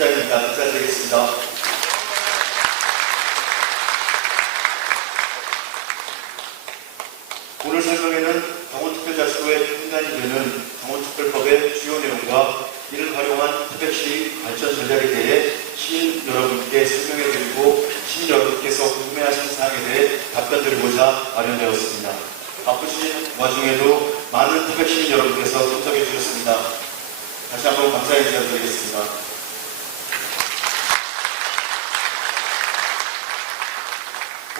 팀장입니다. 인사드리겠습니다. 오늘 설명회는 강원특별자치도의 현안이 되는 강원특별법의 주요 내용과 이를 활용한 특별시 발전 전략에 대해 시민 여러분께 설명해드리고 시민 여러분께서 궁금해하시는 사항에 대해 답변드리고자 마련되었습니다. 바쁘신 와중에도 많은 특별시민 여러분께서 참석해 주셨습니다. 다시 한번 감사의 인사 드리겠습니다.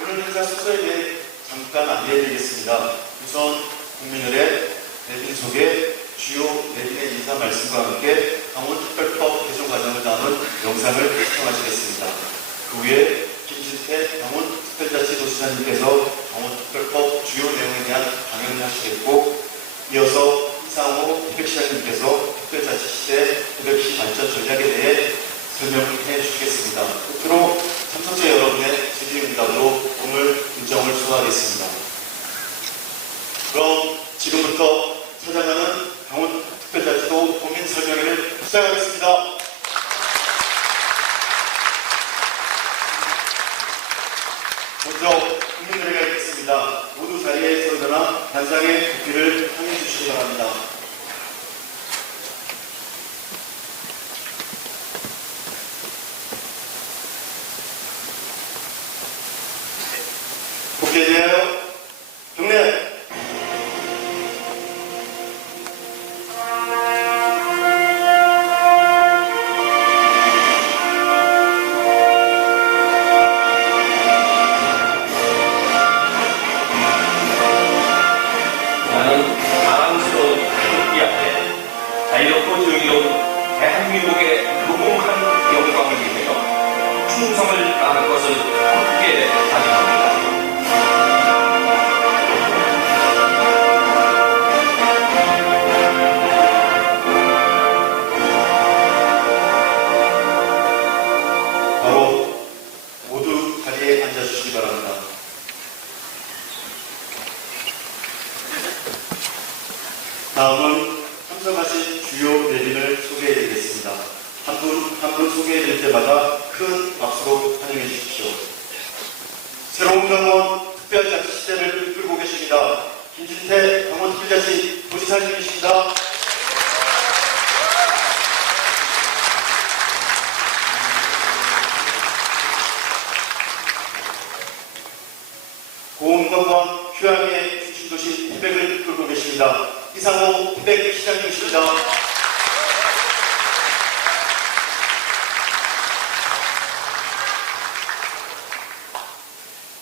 오늘 행사 순서에 대해 잠깐 안내해드리겠습니다. 우선 국민의례, 내빈 소개, 주요 내빈의 인사 말씀과 함께 강원특별법 개정 과정을 담은 영상을 시청하시겠습니다. 그 후에 김진태 강원특별자치도지사님께서 강원특별법 주요 내용에 대한 강연을 하시겠고, 이어서 이상호 특별시장님께서 특별자치 시대 특별시 발전 전략에 대해 설명해 주시겠습니다. 끝으로 참석자 여러분의 질의응답으로 오늘 일정을 소화하겠습니다. 그럼 지금부터 찾아가는 강원특별자치도 국민 설명회를 시작하겠습니다. 먼저 국민들에게 있겠습니다. 모두 자리에 서거나 단상의 국기를 향해 주시기 바랍니다. 국회에 대하여 경례. 대한민국의 무궁한 영광을 위하여 충성을 다할 것을 굳게 다짐합니다. 바로 모두 자리에 앉아주시기 바랍니다. 다음은 참석하신 주요 내빈을 소개해드리겠습니다. 한 분 한 분 소개해드릴 때마다 큰 박수로 환영해 주십시오. 새로운 강원 특별자치 시대를 이끌고 계십니다. 김진태 강원특별자치 도지사님이십니다. 고온관광 휴양의 중심도시 태백을 이끌고 계십니다. 이상호 태백 시장님이십니다.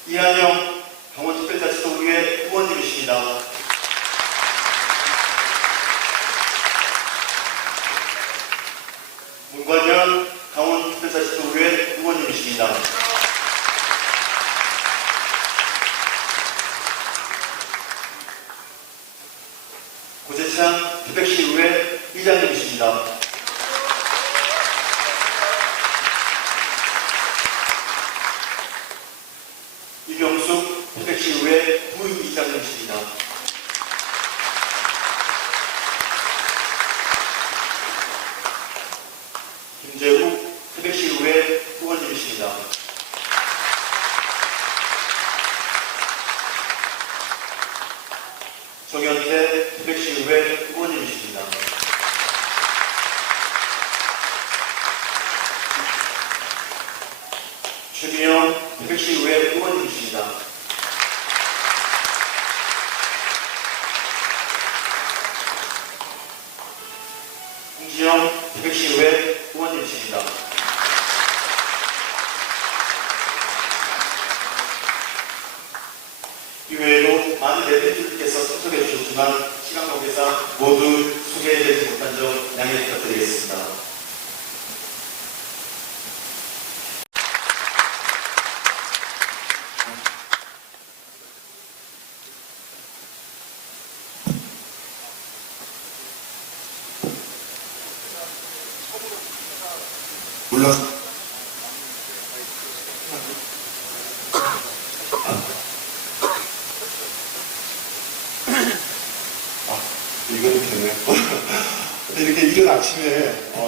이한영 강원특별자치도의회 의원님이십니다. 문관현 강원특별자치도의회 의원님이십니다. 고재창 태백시의회 의장님이십니다. 이경숙 태백시의회 부의장님이십니다. 김재욱 태백시의회 의원님이십니다. 정현태 태백시의회 의원님이십니다. 최민영 태백시의회 의원님이십니다. 홍지영 태백시의회 의원님이십니다. 이외에도 많은 내빈들께서 참석해 주셨지만 시간 관계상 모두 소개해드리지 못한 점 양해 부탁드리겠습니다. 물론 이거는 되네요. 근데 이렇게 이른 아침에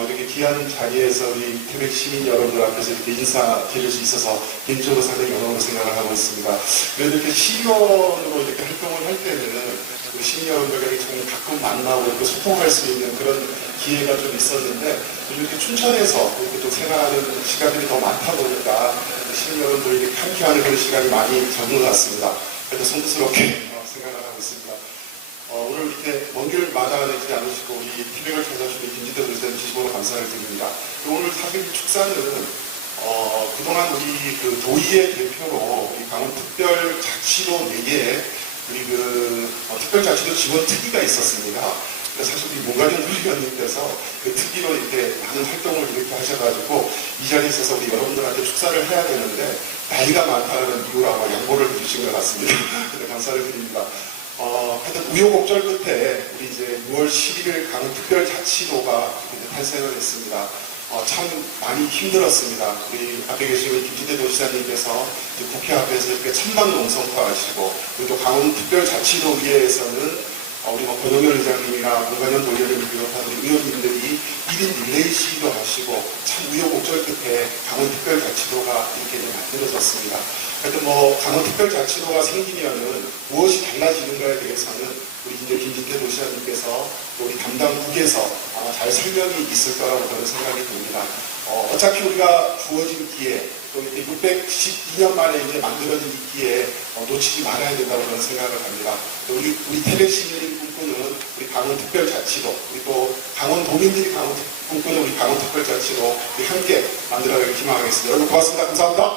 이렇게 귀한 자리에서 우리 태백 시민 여러분들 앞에서 이렇게 인사드릴 수 있어서 개인적으로 상당히 영광으로 생각을 하고 있습니다. 그래도 이렇게 시의원으로 이렇게 활동을 할 때는 우리 시민 여러분들에게 좀 가끔 만나고 이렇게 소통할 수 있는 그런 기회가 좀 있었는데 이렇게 춘천에서 이렇게 또 생활하는 시간들이 더 많다 보니까 시민 여러분들이 이렇게 함께하는 그런 시간이 많이 적은 것 같습니다. 그래서 송구스럽게 생각을 하고 있습니다. 오늘 이렇게 먼 길 마다하지 않으시고 우리 태백을 찾아주신 김진태 도지사님 진심으로 감사를 드립니다. 오늘 사실 축사는 그동안 우리 그 도의회 대표로 우리 강원특별자치도 내에 우리 특별자치도 지원 특위가 있었습니다. 그래서 사실 우리 문관영 의원님께서 그 특위로 이렇게 많은 활동을 이렇게 하셔가지고 이 자리에 있어서 우리 여러분들한테 축사를 해야 되는데 나이가 많다는 이유라고 양보를 해주신 것 같습니다. 감사를 드립니다. 하여튼 우여곡절 끝에 우리 이제 6월 11일 강원특별자치도가 탄생을 했습니다. 참 많이 힘들었습니다. 우리 앞에 계신 우리 김진태 도지사님께서 국회 앞에서 이렇게 천막 농성파하시고 그리고 또 강원특별자치도의회에서는 우리 권영열 의장님이나 문관현 도의원님을 비롯한 우리 의원님들이 1인 릴레이 시위도 하시고 참 우여곡절 끝에 강원특별자치도가 이렇게 만들어졌습니다. 하여튼 강원특별자치도가 생기면은 무엇이 달라지는가에 대해서는 우리 이제 김진태 도시장님께서 또 우리 담당국에서 아마 잘 설명이 있을 거라고 저는 생각이 듭니다. 어차피 우리가 주어진 기회, 또 이렇게 612년 만에 이제 만들어진 이 기회에 놓치지 말아야 된다고 저는 생각을 합니다. 또 우리 태백 시민들이 꿈꾸는 우리 강원특별자치도, 우리 또 강원도민들이 꿈꾸는 우리 강원특별자치도 우리 함께 만들어가길 희망하겠습니다. 여러분 고맙습니다. 감사합니다.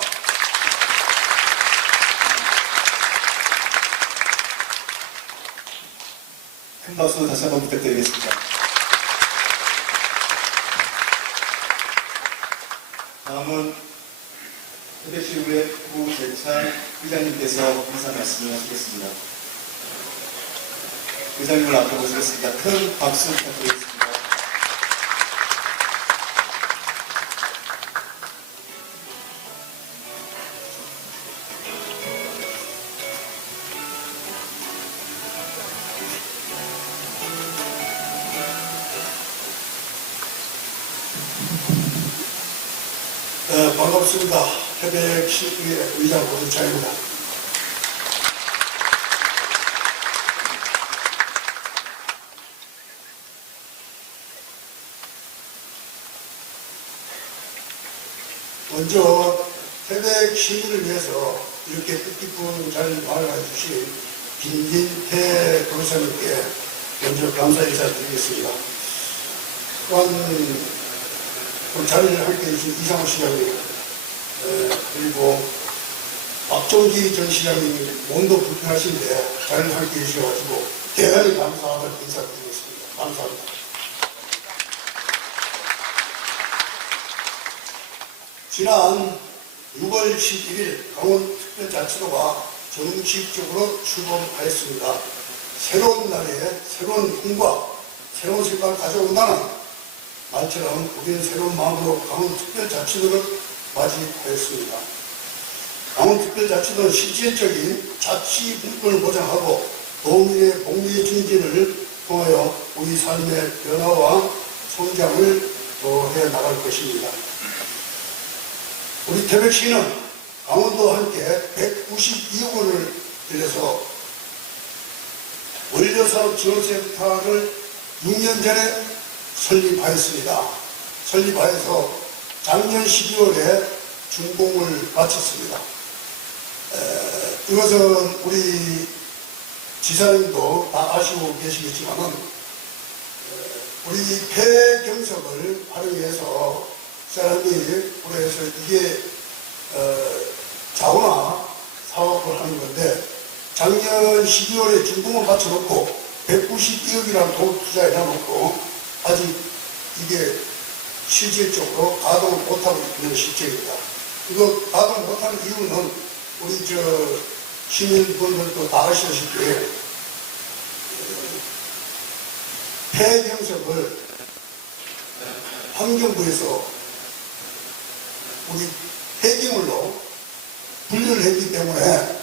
큰 박수 다시 한번 부탁드리겠습니다. 다음은 태백시의회 후재찬 의장님께서 인사 말씀을 하시겠습니다. 의장님을 앞에 모시겠습니다. 큰 박수 부탁드리겠습니다. 반갑습니다. 태백시의회 의장 고준차입니다. 먼저 태백 시민을 위해서 이렇게 뜻깊은 자리를 마련해 주신 김진태 도지사님께 먼저 감사 인사드리겠습니다. 또한 그 자리를 함께 해주신 이상호 시장님, 그리고 박종기 전 시장님이 몸도 불편하신데 자리를 함께 해주셔가지고 대단히 감사함을 인사드리겠습니다. 감사합니다. 지난 6월 11일 강원특별자치도가 정식적으로 출범하였습니다. 새로운 날에 새로운 힘과 새로운 생각을 가져온다는 말처럼 우리는 새로운 마음으로 강원특별자치도를 맞이하였습니다. 강원특별자치도는 실질적인 자치 분권을 보장하고 도민의 복리 증진을 통하여 우리 삶의 변화와 성장을 더해 나갈 것입니다. 우리 태백시는 강원도와 함께 192억 원을 들여서 원료산업지원센터를 6년 전에 설립하였습니다. 설립하여서 작년 12월에 준공을 마쳤습니다. 이것은 우리 지사님도 다 아시고 계시겠지만은 우리 폐경석을 활용해서 사람이 그래서 이게 자원화 사업을 하는 건데 작년 12월에 준공을 마쳐놓고 192억이라는 돈 투자해놔놓고 아직 이게 실질적으로 가동을 못하고 있는 실정입니다. 이거 가동 못하는 이유는 우리 시민분들도 다 아시다시피 폐경석을 환경부에서 우리 폐기물로 분류를 했기 때문에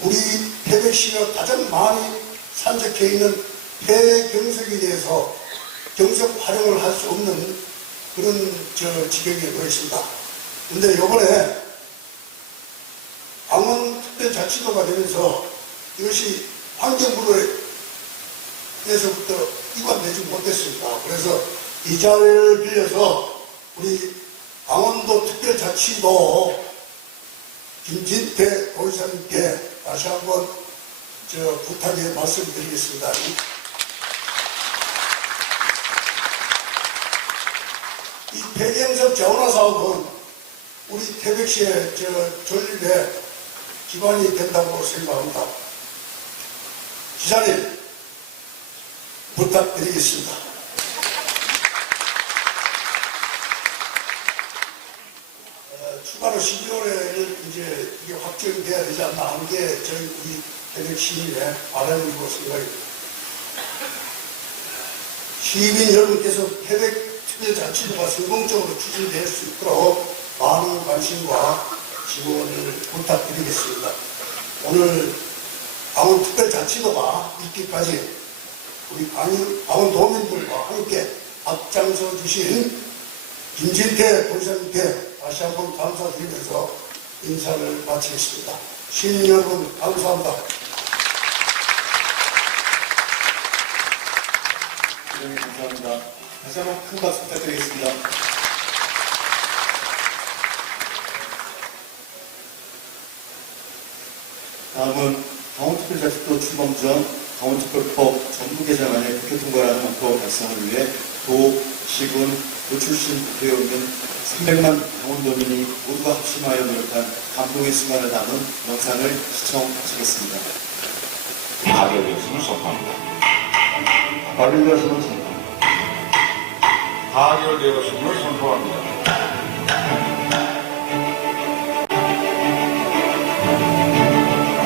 우리 태백시가 가장 많이 산적해 있는 폐경석에 대해서 경석 활용을 할 수 없는 그런 지경에 놓였습니다. 근데 요번에 강원특별자치도가 되면서 이것이 환경부로에서부터 이관되지 못했습니다. 그래서 이 자리를 빌려서 우리 강원도 특별자치도 김진태 도지사님께 다시 한번 부탁의 말씀드리겠습니다. 이 폐경석 재원화 사업은 우리 태백시의 전립의 기반이 된다고 생각합니다. 기사님 부탁드리겠습니다. 추가로 12월에 이제 이게 확정돼야 되지 않나 하는 게 저희 우리 태백 시민의 바람이고 생각입니다. 시민 여러분께서 태백 특별자치도가 성공적으로 추진될 수 있도록 많은 관심과 지원을 부탁드리겠습니다. 오늘 강원특별자치도가 있기까지 우리 강원도민들과 함께 앞장서 주신 김진태 도지사님께 다시 한번 감사드리면서 인사를 마치겠습니다. 시민 여러분 감사합니다. 네, 감사합니다. 다시 한번 큰 박수 부탁드리겠습니다. 다음은 강원특별자치도 출범 전 강원특별법 전부 개정안의 국회 통과라는 목표 달성을 위해 도, 시군, 도 출신 국회의원 등 300만 강원도민이 모두가 합심하여 노력한 감동의 순간을 담은 영상을 시청하시겠습니다. 파괴되었음을 선포합니다. 발효되었음을 선포합니다. 파괴되었음을 선포합니다.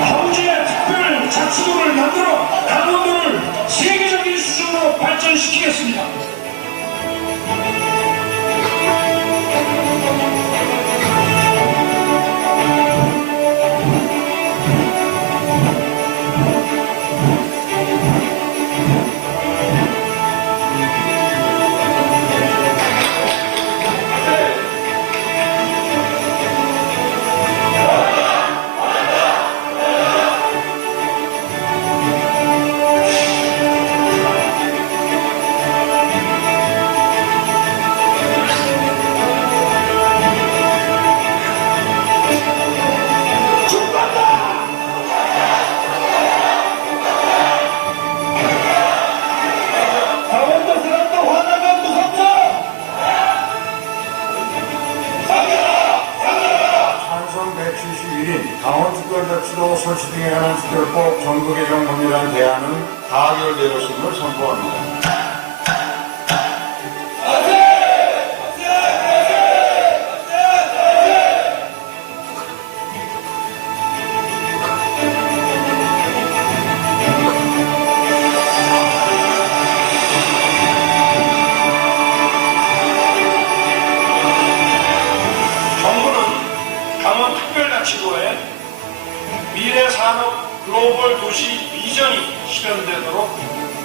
아버지의 특별 자치도를 만들어 강원도를 세계적인 수준으로 발전시키겠습니다. 강원특별자치도 설치 등에 관한 특별법 전부 개정 법률안 대안은 가결되었음을 선포합니다. 정부는 강원특별자치도에 미래산업 글로벌 도시 비전이 실현되도록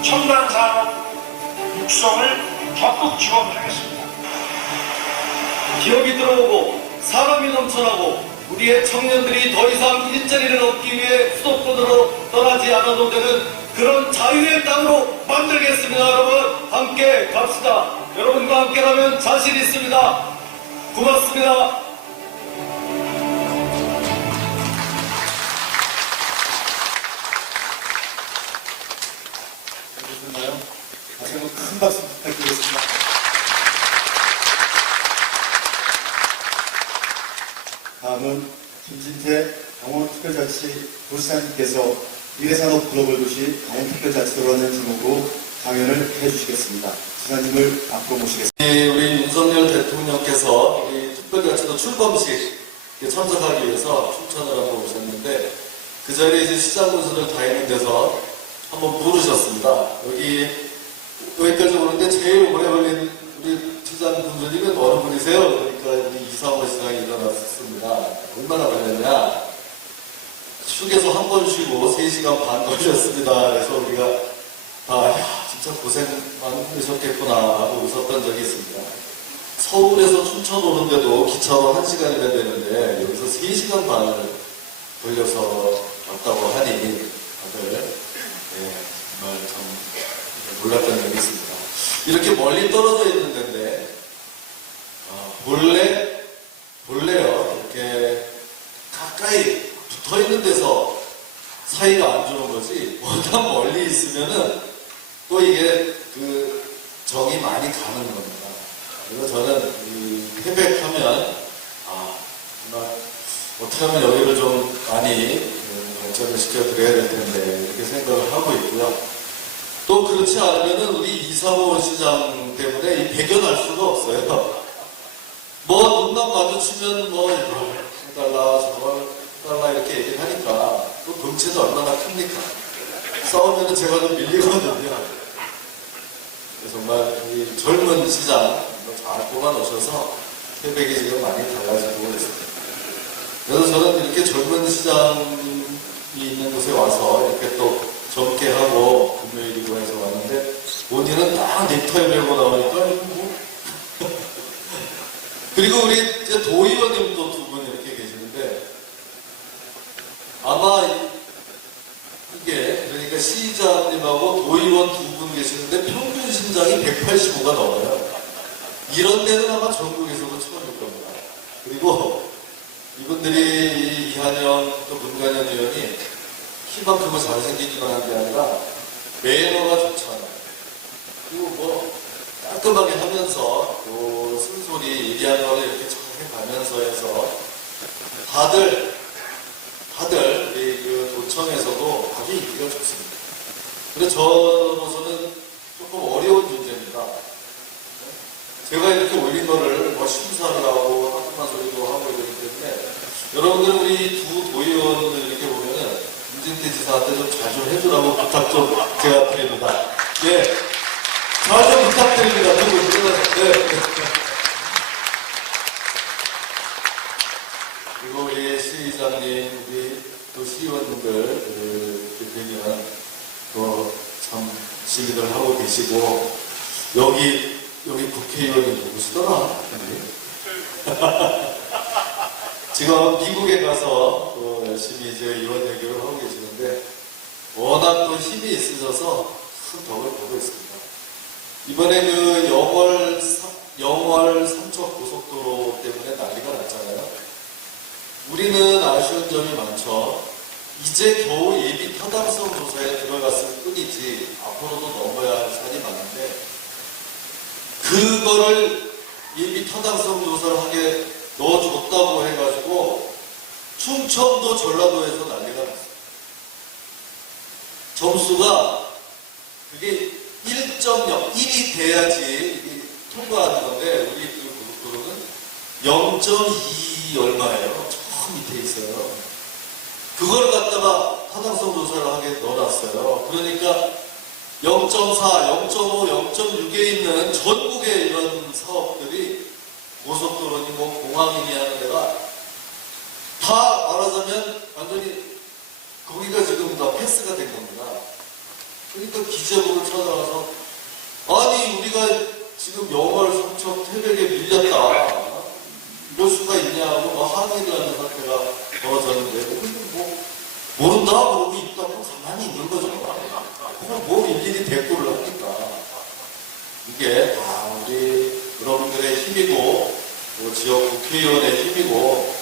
첨단 산업 육성을 적극 지원하겠습니다. 기업이 들어오고 산업이 넘쳐나고 우리의 청년들이 더 이상 일자리를 얻기 위해 수도권으로 떠나지 않아도 되는 그런 자유의 땅으로 만들겠습니다. 여러분 함께 갑시다. 여러분과 함께라면 자신 있습니다. 고맙습니다. 되셨나요? 다시 한번 큰 박수 부탁드리겠습니다. 다음은 김진태 강원특별자치 도지사님께서 미래산업 글로벌 도시 강원특별자치도라는 제목으로 강연을 해주시겠습니다. 지사님을 앞으로 모시겠습니다. 우리 윤석열 대통령께서 우리 특별자치도 출범식 참석하기 위해서 추천을 하고 오셨는데 그 자리에 이제 시장 군수를 다 있는 데서 한번 부르셨습니다. 여기까지 오는데 제일 오래 걸린 우리 시장 군수님은 어느 분이세요? 그러니까 우리 이상호 시장이 일어났습니다. 얼마나 걸렸냐? 휴게소 한 번 쉬고 3시간 반 걸렸습니다. 그래서 우리가 진짜 고생 많으셨겠구나 하고 웃었던 적이 있습니다. 서울에서 춘천 오는데도 기차로 1시간이면 되는데 여기서 3시간 반을 걸려서 왔다고 하니 다들 정말 참 놀랐던 적이 있습니다. 이렇게 멀리 떨어져 있는 데인데 본래요 이렇게 가까이 붙어 있는 데서 사이가 안 좋은 거지 워낙 멀리 있으면은 또 이게 그 정이 많이 가는 겁니다. 그래서 저는 이 태백하면 정말 어떻게 하면 여기를 좀 많이 발전을 시켜드려야 될 텐데 이렇게 생각을 하고 있고요. 또 그렇지 않으면은 우리 이상호 시장 때문에 이 배견할 수가 없어요. 뭐 눈만 마주치면 뭐 이걸 해달라 저걸 해달라 이렇게 얘기를 하니까 또 덩치도 얼마나 큽니까? 싸우면은 제가 좀 밀리거든요. 정말 이 젊은 시장 잘 뽑아놓으셔서 태백이 지금 많이 달라지고 있습니다. 그래서 저는 이렇게 젊은 시장이 있는 곳에 와서 이렇게 또 젊게 하고 금요일이고 해서 왔는데 본인은 딱 넥타이 메고 나오니까 그리고 우리 이제 도의원님도 두 분 이렇게 계시는데 아마 이게 그러니까 시장님하고 도의원 두 분 계시는데 평균 신장이 185가 넘어요. 이런 데는 아마 전국에서도 처음일 겁니다. 그리고 이분들이 이한영 또 문관현 의원이 키만 크고 잘생기기만 한 게 아니라 매너가 좋잖아요. 그리고 뭐 깔끔하게 하면서 또 쓴소리 얘기하는 거를 이렇게 잘 해가면서 해서 다들 그 도청에서도 아주 인기가 좋습니다. 그래서 저로서는 조금 어려운 존재입니다. 제가 이렇게 올린 거를 뭐 심사를 하고 한국만 소리도 하고 이러기 때문에 여러분들 우리 두 도의원들 이렇게 보면은 문진태 지사한테 좀 잘 좀 해주라고 부탁 좀 제가 드립니다. 예. 잘 좀 부탁드립니다. 두 분. 네. 그리고 우리 시의장님, 우리 또 시의원님들, 대표님은 또 참 시기들 하고 계시고, 여기 국회의원이 누구시더라? 지금 미국에 가서 또 열심히 이제 의원 얘기를 하고 계시는데, 워낙 또 힘이 있으셔서 큰 덕을 보고 있습니다. 이번에 그 영월 삼척 고속도로 때문에 난리가 났잖아요. 우리는 아쉬운 점이 많죠. 이제 겨우 예비 타당성 조사에 들어갔을 뿐이지 앞으로도 넘어야 할 산이 많은데 그거를 예비 타당성 조사를 하게 넣어줬다고 해가지고 충청도 전라도에서 난리가 났어요. 점수가 그게 1.0, 1이 돼야지 통과하는 건데 우리 그 고속도로는 0.2 얼마예요. 저 밑에 있어요. 그걸 갖다가 타당성 조사를 하게 넣어놨어요. 그러니까 0.4, 0.5, 0.6에 있는 전국의 이런 사업들이 고속도로니 뭐 공항이니 하는 데가 다 말하자면 완전히 거기가 지금 다 패스가 된 겁니다. 그러니까 기재부를 찾아가서 아니 우리가 지금 영월, 삼척, 태백에 밀렸다. 이럴 수가 있냐고 항의를 하는 상태가 벌어졌는데 뭐 모른다 그러고 입 닫고 가만히 있는 거죠. 그럼 뭐 일일이 대꾸를 합니까? 이게 다 우리 여러분들의 힘이고 뭐 지역 국회의원의 힘이고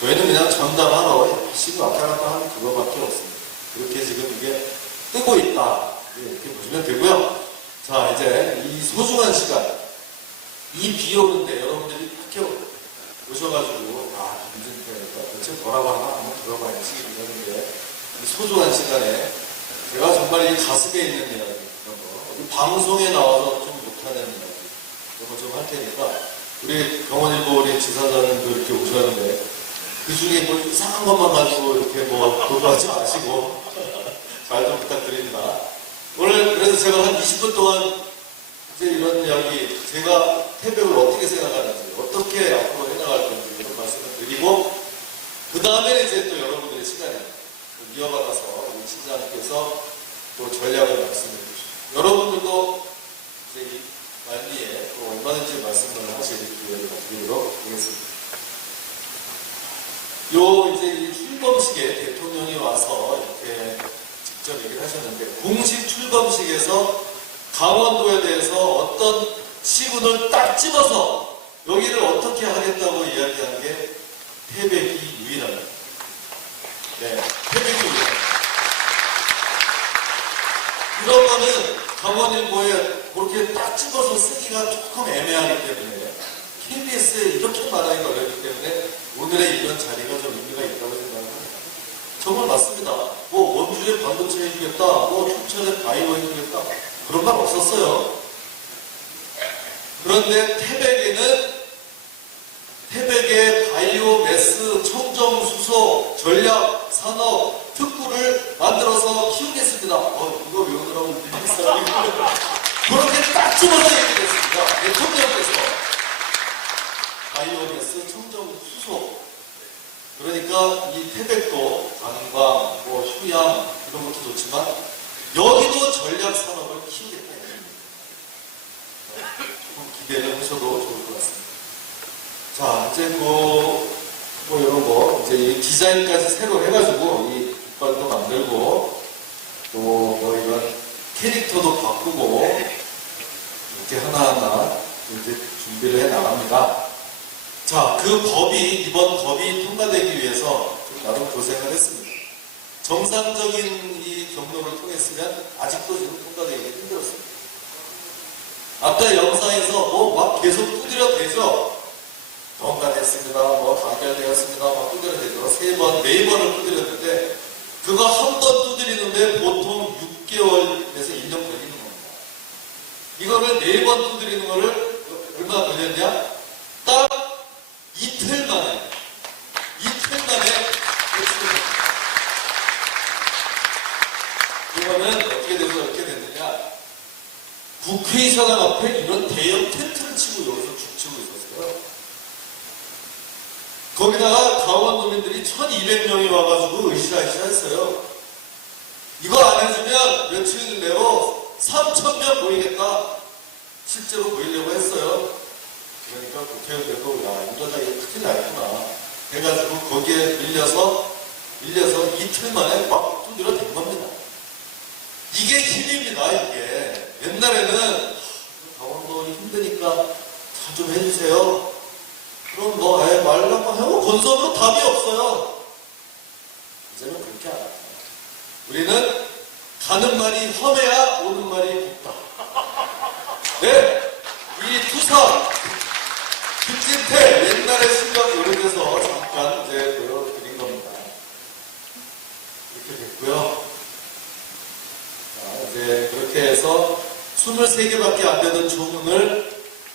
저희는 그냥 전담하러 열심히 왔다 갔다 하는 그거밖에 없습니다. 그렇게 지금 이게 뜨고 있다 이렇게 보시면 되고요. 자 이제 이 소중한 시간 이 비 오는데 여러분들이 학교 오셔가지고 김진태가 도대체 뭐라고 하나 한번 들어봐야지 이러는 게 소중한 시간에 제가 정말 이 가슴에 있는 이야기 이런 거 이 방송에 나와서 좀 못하는 이야기 이런 거 좀 할 테니까 우리 경원일보 우리 지사장님도 이렇게 오셨는데 그 중에 뭐 이상한 것만 가지고 이렇게 뭐 도도하지 마시고 잘 좀 부탁드립니다. 오늘 그래서 제가 한 20분 동안 이제 이런 이야기 제가 태백을 어떻게 생각하는지 어떻게 앞으로 해나갈 건지 이런 말씀을 드리고 그 다음에 이제 또 여러분들의 시간에 이어받아서 우리 시장님께서 또 전략을 말씀해 주시고 여러분들도 이제 이 말미에 또 얼마든지 말씀을 하실 기회를 하도록 하겠습니다. 요 이제 이 출범식에 대통령이 와서 이렇게 직접 얘기를 하셨는데, 공식 출범식에서 강원도에 대해서 어떤 시군을 딱 집어서 여기를 어떻게 하겠다고 이야기한 게 태백이 유일합니다. 네, 태백이 유일합니다. 이런 거는 강원일보에 그렇게 딱 집어서 쓰기가 조금 애매하기 때문에 KBS에 이렇게 말하기가 어렵기 때문에 오늘의 이런 자리가 좀 의미가 있다고 생각합니다. 정말 맞습니다. 뭐 원주에 반도체 해주겠다, 뭐 춘천에 바이오 해주겠다, 그런 말 없었어요. 그런데 태백의 바이오 매스 청정수소 전략 산업 특구를 만들어서 키우겠습니다. 이거 외우느라고 밀릴 사람이 그렇게 딱 집어서 얘기했습니다. 대통령께서 바이오 매스 청정수소, 그러니까 이 태백도 관광, 뭐 휴양 이런 것도 좋지만 여기도 전략 산업을 키우겠다. 조금 기대를 하셔도 좋을 것 같습니다. 자, 이제 뭐 이런 거, 이제 이 디자인까지 새로 해가지고, 이 깃발도 만들고, 또 뭐 이런 캐릭터도 바꾸고, 이렇게 하나하나 이제 준비를 해 나갑니다. 자, 이번 법이 통과되기 위해서 좀 나름 고생을 했습니다. 정상적인 이 경로를 통했으면 아직도 지금 통과되기 힘들었습니다. 아까 영상에서 뭐 막 계속 두드려대죠. 통과됐습니다. 뭐 단결되었습니다. 막 두드려대죠. 3번, 4번을 두드렸는데 그거 한 번 두드리는데 보통 6개월에서 1년 걸리는 겁니다. 이거를 4번 두드리는 거를 얼마 걸렸냐? 딱 이틀 만에 이거는 어떻게 돼서 이렇게 됐느냐? 국회의사당 앞에 이런 대형 텐트를 치고 여기서 죽치고 있었어요. 거기다가 강원도민들이 1200명이 와가지고 으쌰으쌰 했어요. 이거 안 해주면 며칠 내로 3000명 모이겠다. 실제로 모이려고 했어요. 그러니까 국회의원들도 이러다 이거 큰일 나겠구나 해가지고 거기에 밀려서 이틀 만에 막 두드려 댄 겁니다. 이게 힘입니다. 이게 옛날에는 강원도 힘드니까 잘 좀 해주세요. 그럼 뭐 말라고 하고 건성으로 답이 없어요. 이제는 그렇게 안 해요. 우리는 가는 말이 험해야 오는 말이 곱다. 네, 이 투사 김진태 옛날의 실력 요령에서 잠깐 이제 보여드린 겁니다. 이렇게 됐고요. 자, 이제 그렇게 해서 23개밖에 안 되는 조문을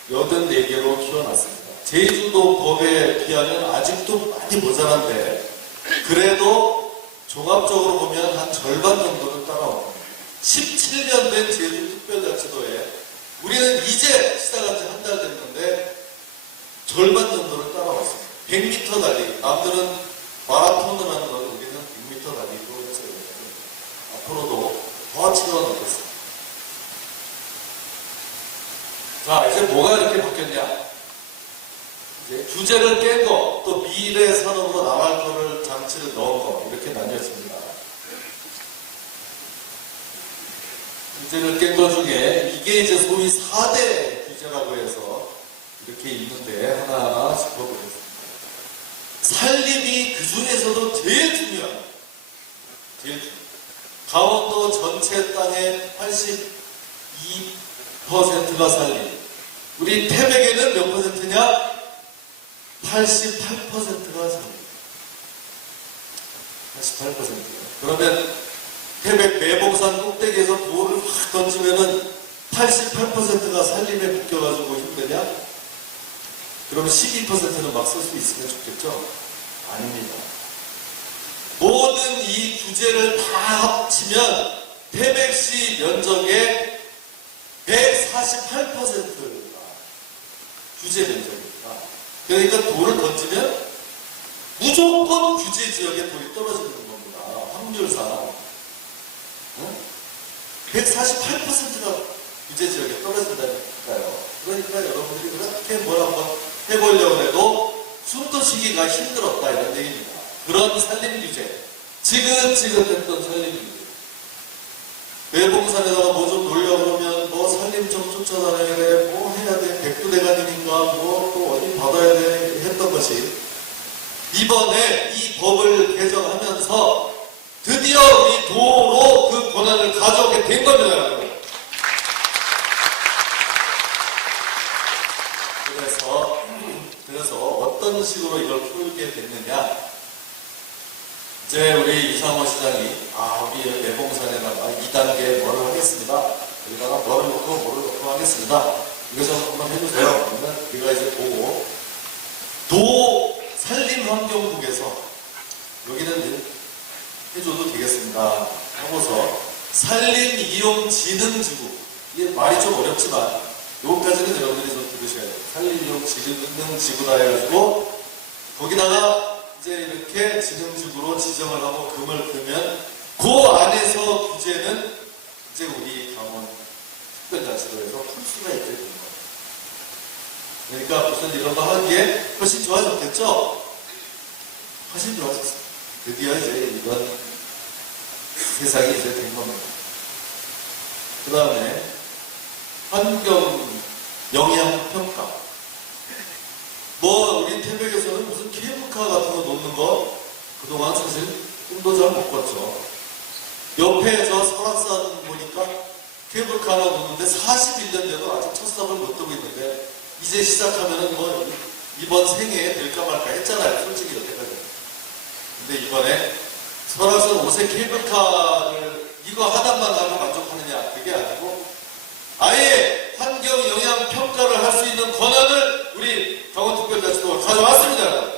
84개로 키워놨습니다. 제주도 법에 비하면 아직도 많이 모자란데 그래도 종합적으로 보면 한 절반 정도는 따라옵니다. 17년 된 제주특별자치도에 우리는 이제 시작한 지 한 달 됐는데 절반 정도를 따라왔습니다. 100m 달리기. 남들은 마라톤을 하는 건 우리는 100m 달리기로 해서 앞으로도 더 치러놓겠습니다. 자, 이제 뭐가 이렇게 바뀌었냐? 이제 규제를 깬 거, 또 미래 산업으로 나갈 거를 장치를 넣은 거, 이렇게 나뉘어집니다. 규제를 깬 거 중에 이게 이제 소위 4대 규제라고 해서 이렇게 있는데 하나하나 짚어보겠습니다. 살림이 그 중에서도 제일 중요합니다. 강원도 전체 땅의 82%가 살림. 우리 태백에는 몇 퍼센트냐? 88%가 살림. 88%예요. 그러면 태백 매봉산 꼭대기에서 돌을 확 던지면은 88%가 살림에 묶여가지고 힘드냐? 그럼 12%는 막 쓸 수 있으면 좋겠죠? 아닙니다. 모든 이 규제를 다 합치면 태백시 면적의 148%가 규제 면적입니다. 그러니까 돌을 던지면 무조건 규제 지역에 돌이 떨어지는 겁니다. 확률상. 148%가 규제 지역에 떨어진다니까요. 그러니까 여러분들이 그렇게 뭘 한번 해보려고 해도 숨도 쉬기가 힘들었다 이런 얘기입니다. 그런 산림 규제, 지긋지긋했던 산림 규제. 매봉산에다가 뭐 좀 놀려 그러면 뭐 산림 좀 쫓아다녀야 돼, 뭐 해야 돼, 백두대간이니까 뭐 또 어디 받아야 돼 했던 것이 이번에 이 법을 개정하면서 드디어 우리 도로 그 권한을 가져오게 된 겁니다, 여러분. 그래서 어떤 식으로 이걸 풀게 됐느냐. 이제 우리 이상호 시장이 우리 매봉산에다가 2단계 뭐를 하겠습니다. 여기다가 뭐를 넣고 하겠습니다. 이거 좀 한번 해주세요. 그러면 우리가 이제 보고 도 산림환경국에서 여기는 이제 해줘도 되겠습니다 하고서 산림이용진흥지구, 이게 말이 좀 어렵지만 요것까지는 여러분들이 좀 들으셔야 돼요. 산림이용진흥지구다 해가지고 거기다가 이제 이렇게 지정지구로 지정을 하고 금을 그면 그 안에서 규제는 이제 우리 강원 특별자치도에서 풀 수가 있게 되는 거예요. 그러니까 무슨 이런 거 하기에 훨씬 좋아졌겠죠? 훨씬 좋아졌어요. 드디어 이제 이런 세상이 이제 된 겁니다. 그 다음에 환경 영향평가. 뭐 우리 태백에서는 무슨 케이블카 같은 거 놓는 거 그동안 사실 꿈도 잘 못 꿨죠. 옆에서 설악산 보니까 케이블카 하나 놓는데 41년 돼도 아직 첫삽을 못 뜨고 있는데 이제 시작하면은 뭐 이번 생애에 될까 말까 했잖아요. 솔직히 여태까지. 근데 이번에 설악산 5세 케이블카를 이거 하나만 하고 만족하느냐, 그게 아니고 아예 환경 영향 평가를 할 수 있는 권한을 우리 강원특별자치도가 가져왔습니다.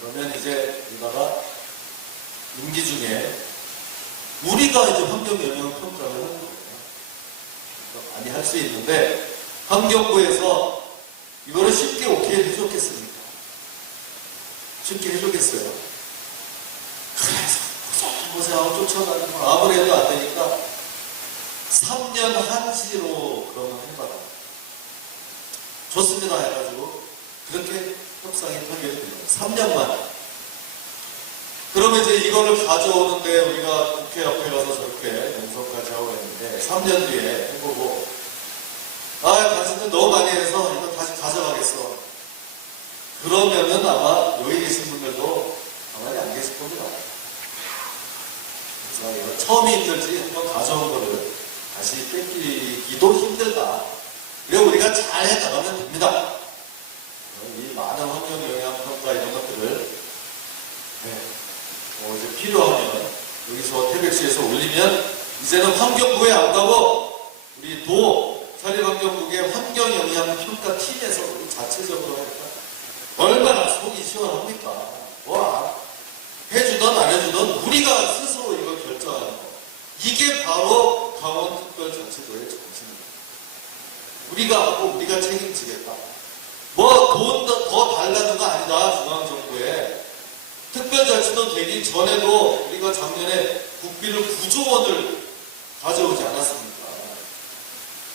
그러면 이제 우리나라 임기 중에 우리가 이제 환경 영향 평가를 하는 거예요. 많이 할 수 있는데 환경부에서 이거를 쉽게 오케이 해줬겠습니까? 쉽게 해줬겠어요? 그래서 고생하고 쫓아다니고 아무래도 안 되니까 3년 한시로 그러면 해봐라. 좋습니다 해가지고 그렇게 협상이 타결됩니다. 3년만. 그러면 이제 이거를 가져오는데 우리가 국회 옆에 가서 저렇게 연설까지 하고 했는데 3년 뒤에 해보고 당신들 너무 많이 해서 이거 다시 가져가겠어. 그러면은 아마 여기 계신 분들도 가만히 안 계실 겁니다. 그래서 이거 처음이 힘들지 한번 가져온 거를 다시 뺏기기도 힘들다. 그리고 우리가 잘 해나가면 됩니다. 이 많은 환경 영향 평가 이런 것들을 이제 필요하면 여기서 태백시에서 올리면 이제는 환경부에 안 가고 우리 도 산림환경국의 환경 영향 평가 팀에서 우리 자체적으로 하니까 얼마나 속이 시원합니까? 해주던 안 해주던 우리가 스스로 이걸 결정하는 거. 이게 바로 강원특별자치도의 정신입니다. 우리가 하고 우리가 책임지겠다. 돈 더 달라는 거 아니다. 중앙정부에. 특별자치도 되기 전에도 우리가 작년에 국비를 9조 원을 가져오지 않았습니까?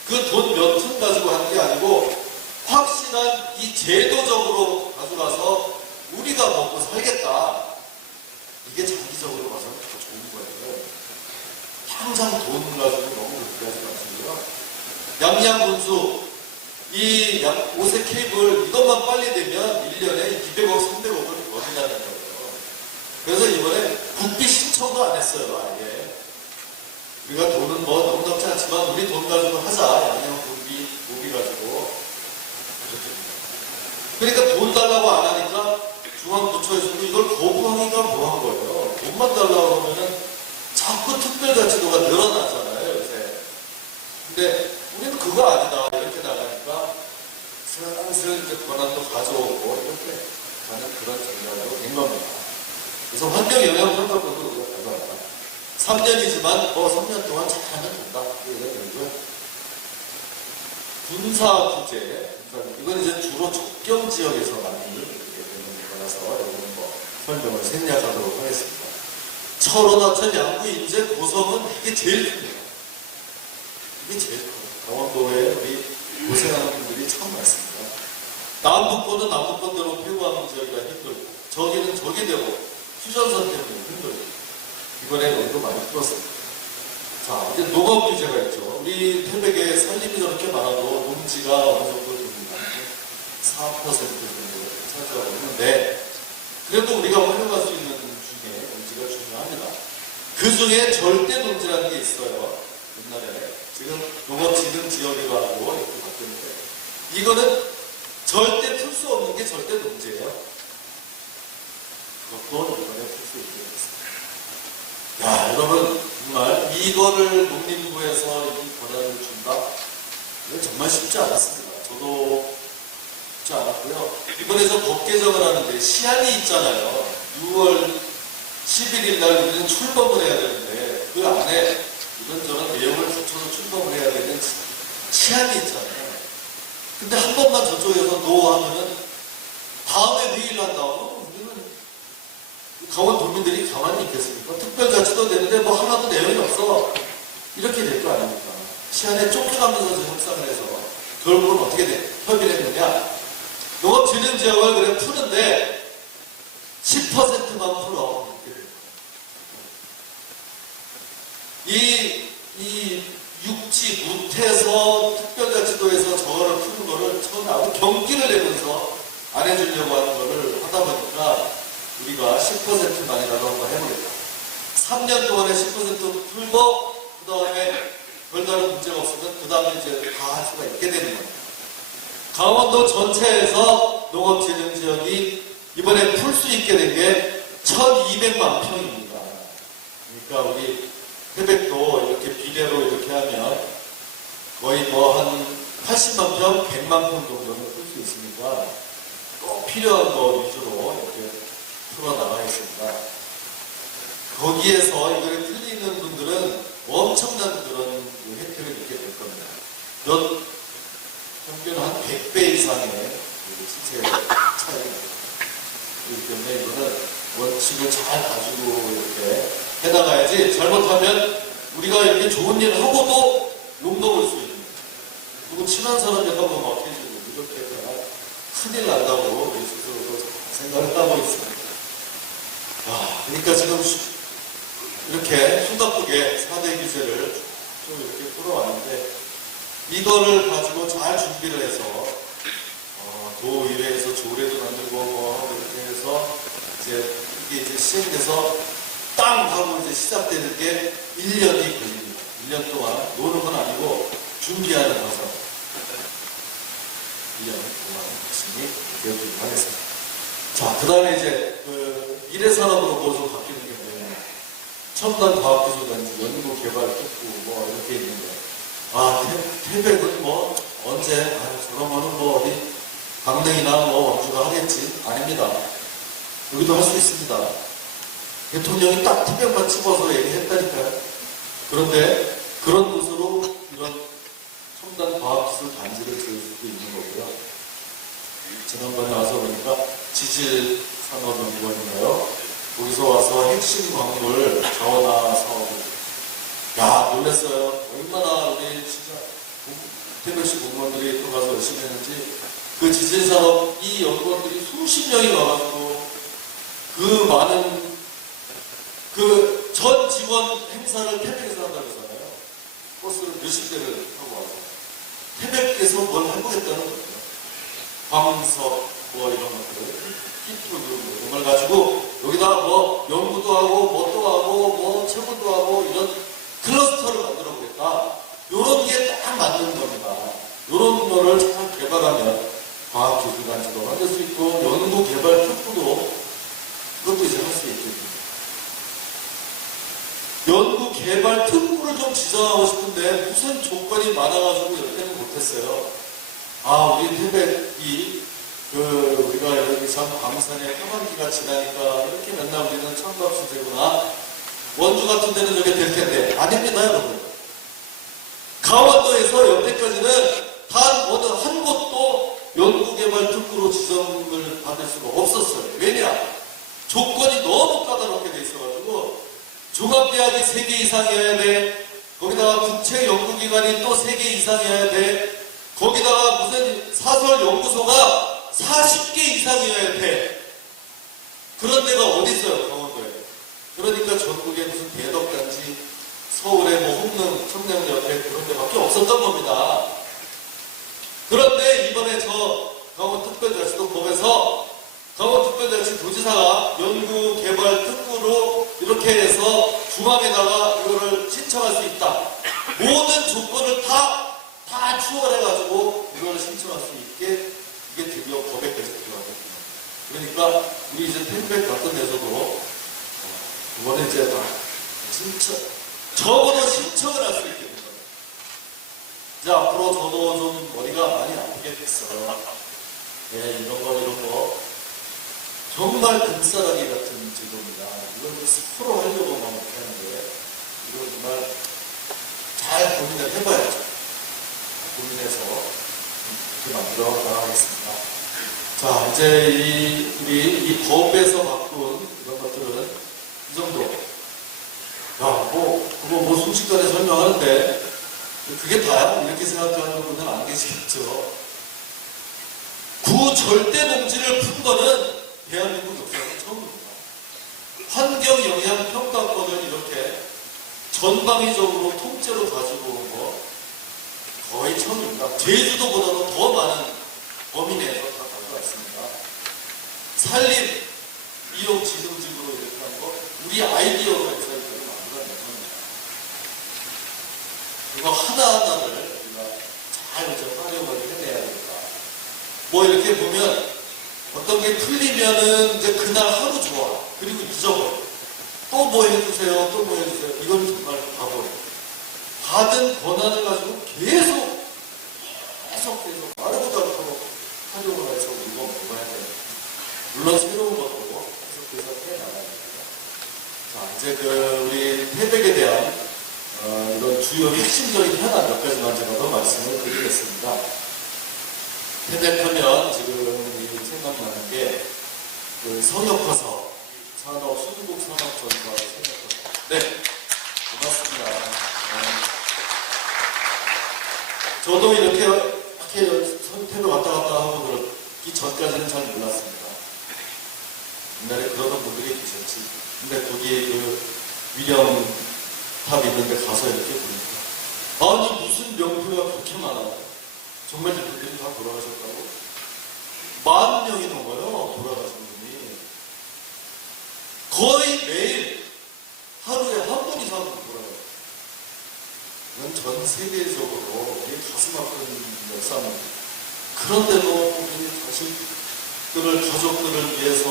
그 돈 몇 푼 가지고 하는 게 아니고 확실한 이 제도적으로 가져가서 우리가 먹고 살겠다. 이게 장기적으로 봐서는 더 좋은 거예요. 항상 돈 가지고 너무 그렇게 하지 마시고요. 양양분수, 이 5세 케이블 이것만 빨리 되면 1년에 200억, 300억을 버린다는 거예요. 그래서 이번에 국비 신청도 안 했어요, 아예. 우리가 돈은 뭐 너무답지 않지만 우리 돈 가지고 하자. 양양 국비 가지고. 그러니까 돈 달라고 안 하니까 중앙부처에서도 이걸 거부하기가 뭐한 거예요. 돈만 달라고 하면은 자꾸 특별자치도가 늘어나잖아요, 요새. 근데 우리는 그거 아니다. 이렇게 나가니까 슬슬 이제 권한도 가져오고 이렇게 가는 그런 전략으로 된 겁니다. 그래서 환경영향평가권도 우리가 가져왔다. 3년이지만 3년 동안 잘하면 된다. 이런 얘기고요. 군사 규제, 이건 이제 주로 접경 지역에서 많이 이렇게 되는 거라서 여러분 설명을 생략하도록 하겠습니다. 철원하천, 양구, 인제, 고성은 이게 제일 큽니다. 이게 제일 커요. 남북권은 남북권대로 폐구하는 지역이라 힘들고, 저기는 저기대로 휴전선 때문에 힘들고, 이번에 여기도 많이 풀었습니다. 자, 이제 농업 규제가 있죠. 우리 태백에 산림이 저렇게 많아도 농지가 어느 정도 됩니다. 4% 정도 차지하고 있는데, 그래도 우리가 활용할 수 있는 중에 농지가 중요합니다. 그 중에 절대 농지라는 게 있어요. 옛날에. 지금 농업진흥지역이라고 이렇게 바뀌었는데, 이거는 절대 풀 수 없는 게 절대 농지예요. 그것도 이번에 풀 수 있게 됐습니다. 야, 여러분, 정말 이거를 농림부에서 이 권한을 준다? 이건 정말 쉽지 않았습니다. 저도 쉽지 않았고요. 이번에 저 법 개정을 하는데 시한이 있잖아요. 6월 11일 날 우리는 출범을 해야 되는데 그 안에 이런저런 내용을 갖춰서 출범을 해야 되는 시한이 있잖아요. 근데 한 번만 저쪽에서 노 하면은 다음에 회의를 한다고 우리는 강원 도민들이 가만히 있겠습니까? 특별자치도 되는데 뭐 하나도 내용이 없어. 이렇게 될 거 아닙니까? 시한에 쫓겨가면서 협상을 해서 결국은 어떻게 협의를 했느냐? 농업진흥지역을 그래 푸는데 10%만 풀어. 이 육지, 무태서 특별자치도에서 저거를 푸는 거를 처음에 아무 경기를 내면서 안 해주려고 하는 거를 하다 보니까 우리가 10%만이라도 한번 해보겠다. 3년 동안에 10% 풀고 그 다음에 별다른 문제가 없으면 그 다음에 이제 다 할 수가 있게 되는 겁니다. 강원도 전체에서 농업진흥지역이 이번에 풀 수 있게 된 게 1200만 평입니다. 그러니까 우리 태백도 이렇게 비례로 이렇게 하면 거의 뭐 한 80만 평, 100만 평 정도는 풀 수 있으니까 꼭 필요한 거 위주로 이렇게 풀어나가겠습니다. 거기에서 이걸 틀리는 분들은 엄청난 그런 혜택을 입게 될 겁니다. 평균 한 100배 이상의 시세 차이가 그렇기 때문에 이거는 원칙을 잘 가지고 이렇게 해나가야지 잘못하면 우리가 이렇게 좋은 일을 하고도 욕먹을 수 있는 그리고 친한 사람들과 뭐 막해주고 이렇게 해서 큰일 난다고 우리 스스로도 생각을 하고 있습니다. 그러니까 지금 이렇게 숨가쁘게 4대 규제를 좀 이렇게 풀어왔는데 이거를 가지고 잘 준비를 해서 도의회에서 조례도 만들고 뭐 이렇게 해서 이게 이제 시행돼서 땅 하고 이제 시작되는 게 1년이 걸립니다. 1년 동안 노는 건 아니고 준비하는 과정. 1년 동안 열심히 되어주도록 하겠습니다. 자, 그 다음에 이제 미래산업으로 뭐좀 바뀌는 게 뭐냐면 첨단과학기술단지, 연구개발 특구 뭐 이렇게 있는데 태백은 뭐 언제 저런 거는 뭐 어디 강릉이나 뭐 원주가 하겠지? 아닙니다. 여기도 할 수 있습니다. 대통령이 딱 태백만 집어서 얘기했다니까요. 그런데 그런 곳으로 이런 첨단 과학기술 단지를 지을 수도 있는 거고요. 지난번에 와서 보니까 지질산업연구원인가요? 거기서 와서 핵심 광물 자원화 사업을 놀랐어요. 얼마나 우리 진짜 태백시 공무원들이 또 가서 열심히 했는지 그 지질산업 이 연구원들이 수십 명이 와가지고 그 많은 그 전 지원 행사를 태백에서 한다고 했잖아요. 버스를 몇십 대를 타고 와서 태백에서 뭘 해보겠다는 거예요. 광석 뭐 이런 것들 히프 이런 걸 가지고 여기다 뭐 연구도 하고 뭐도 하고 뭐 채굴도 하고 이런 클러스터를 만들어 보겠다. 요런 게 딱 맞는 겁니다. 요런 거를 잘 개발하면 과학기술단지도 만들 수 있고 연구개발 특구도 그것도 이제 할 수 있겠습니다. 연구개발 특구를 좀 지정하고 싶은데 무슨 조건이 많아가지고 이렇게는 못했어요. 우리 태백이 우리가 여기 참 광산에 하반기가 지나니까 이렇게 맨날 우리는 청각수제구나. 원주 같은 데는 저게 될 텐데 아닙니다, 여러분. 강원도에서 여태까지는 단 어느 한 곳도 연구개발 특구로 지정을 받을 수가 없었어요. 왜냐? 조건이 너무 까다롭게 돼 있어가지고 종합대학이 3개 이상이어야 돼. 거기다가 국책연구기관이 또 3개 이상이어야 돼. 거기다가 무슨 사설연구소가 40개 이상이어야 돼. 그런 데가 어디 있어요, 강원도에. 그러니까 전국에 무슨 대덕단지, 서울에 뭐 홍릉, 청량 옆에 그런 데밖에 없었던 겁니다. 그런데 이번에 저 강원특별자치도법에서 강원특별자치 도지사가 연구, 개발, 특구로 이렇게 해서 중앙에다가 이거를 신청할 수 있다. 모든 조건을 다 추월해가지고 이걸 신청할 수 있게 이게 드디어 법에까지 들어가거든요. 그러니까 우리 이제 템백 같은 데서도 그거는 이제 다 적어도 신청을 할 수 있게 된 거예요. 이제 앞으로 저도 좀 머리가 많이 아프게 됐어요. 예, 이런 거 정말 금싸라기 같은 제도입니다. 이건 스프로 하려고만 못하는데 이건 정말 잘 고민을 해봐야죠. 고민해서 이렇게 만들어 나가겠습니다. 자, 이제 우리 이 법에서 바꾼 이런 것들은 이 정도. 그거 뭐 순식간에 설명하는데 그게 다야? 이렇게 생각하는 분은 안 계시겠죠. 구절대봉지를 푼 거는 대한민국 역사에서 처음입니다. 환경영향평가권을 이렇게 전방위적으로 통째로 가지고 온 거 거의 처음입니다. 제주도보다도 더 많은 범위 내에서 다 가져왔습니다. 산림 이용 지능직으로 이렇게 한 거 우리 아이디어로 해서 이렇게 만들어낸 겁니다. 이거 하나하나를 우리가 잘 이제 활용을 해내야 된다. 뭐 이렇게 보면 어떤 게 틀리면은 이제 그날 하루 좋아. 그리고 잊어버려. 또 뭐 해주세요. 또 뭐 해주세요. 이건 정말 바보. 받은 권한을 가지고 계속 마르고도 않도록 활용을 해서 이거 먹어야 돼요. 물론 새로운 것도 계속해서 해나가야 됩니다. 자, 이제 우리 태백에 대한 이런 주요 핵심적인 현안 몇 가지만 제가 더 말씀을 드리겠습니다. 태백하면 지금 생각나는 게 그 성역화서 산업, 수중국 산업전과 성역화서. 네, 고맙습니다. 저도 이렇게 선택을 왔다 갔다 하고 그러기 전까지는 잘 몰랐습니다. 옛날에 그러던 분들이 계셨지. 근데 거기 그 위령탑 있는데 가서 이렇게 보니까 아니 무슨 명표가 그렇게 많아요. 정말 그분들이 다 돌아가셨다고? 10,000명이 넘어요. 돌아가신 분이. 거의 매일 하루에 한 분 이상 돌아가요. 이건 전 세계적으로 가슴 아픈 역사입니다. 그런데도 우리 자식들을, 가족들을 위해서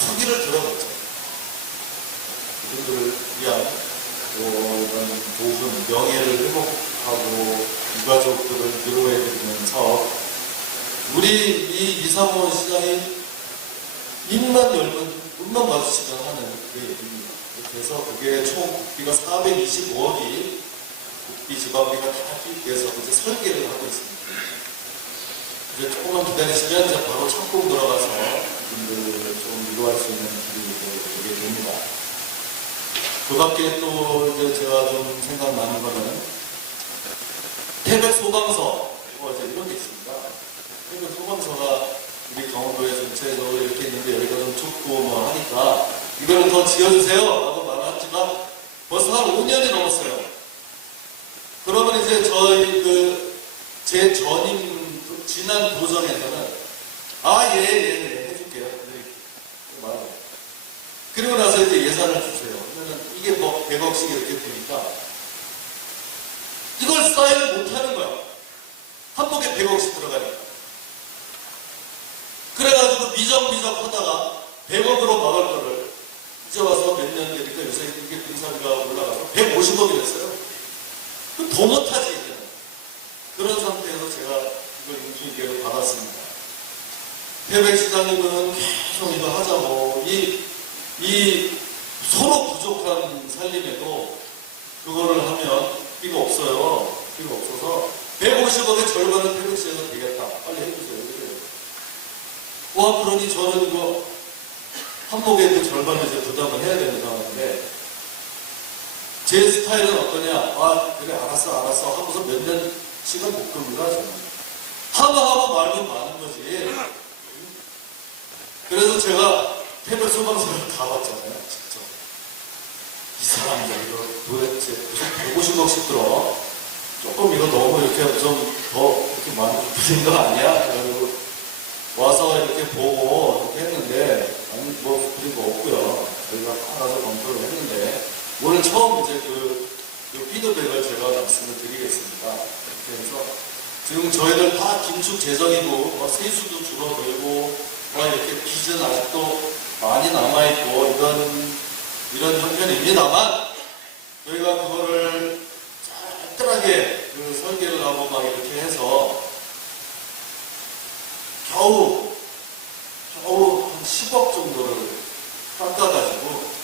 포기를 들어갔죠. 그분들을 위한 이런 좋은 명예를 회복하고 유가족들을 위로해드리는 사업. 우리 이 이상호 시장이 입만 열면 눈만 마주치면 하는 그 얘기입니다. 그래서 그게 총 국비가 425억이 국비 지방비가 다 투입돼서 이제 설계를 하고 있습니다. 이제 조금만 기다리시면 이제 바로 착공 들어가서 이분들을 좀 위로할 수 있는 길이 되게 됩니다. 그 밖에 또 이제 제가 좀 생각나는 거는 태백 소방서 이제 이런 게 있습니다. 태백 소방서가 우리 강원도에 전체적으로 이렇게 있는데 여기가 좀 좁고 뭐 하니까 이거를 더 지어주세요 라고 말을 했지만 벌써 한 5년이 넘었어요. 그러면 이제 저희 제 전임 지난 도정에서는 예 해줄게요. 말하고. 그리고 나서 이제 예산을 주세요. 그러면 이게 뭐 100억씩 이렇게 되니까 이걸 쌓여를 못하는 거야. 한복에 100억씩 들어가니까. 그래가지고 미적미적 하다가 100억으로 막을 거를 이제 와서 몇 년 되니까 요새 이게 공사비가 올라가서 150억이 됐어요. 그럼 더 못하지 이제. 그런 상태에서 제가 이걸 인수인계를 받았습니다. 태백시장님은 계속 이거 하자고 이 서로 부족한 살림에도 그거를 하면 필요 없어요. 필요 없어서 150억의 절반은 태백시에서 되겠다. 빨리 해주세요. 와, 그러니 저는 이거 한복의 그 절반을 이제 부담을 해야 되는 상황인데 제 스타일은 어떠냐? 그래 알았어 하고서 몇 년씩은 못 겁니다. 저는 하마하마 말도 많은 거지. 그래서 제가 태백 소방서를 가봤잖아요, 직접. 이 사람들 이거 도대체 무슨 150억씩 들어. 조금 이거 너무 이렇게 좀 더 이렇게 많이 부린 거 아니야? 그리고 와서 이렇게 보고 이렇게 했는데, 아니 뭐 부린 거 없고요. 저희가 알아서 검토를 했는데, 오늘 처음 이제 그 피드백을 제가 말씀을 드리겠습니다. 이렇게 해서 지금 저희들 다 긴축 재정이고 막 세수도 줄어들고 막 이렇게 빚은 아직도 많이 남아있고 이런 형편입니다만 저희가 그거를 깔끔하게 그 설계를 하고 막 이렇게 해서 겨우 한 10억 정도를 깎아가지고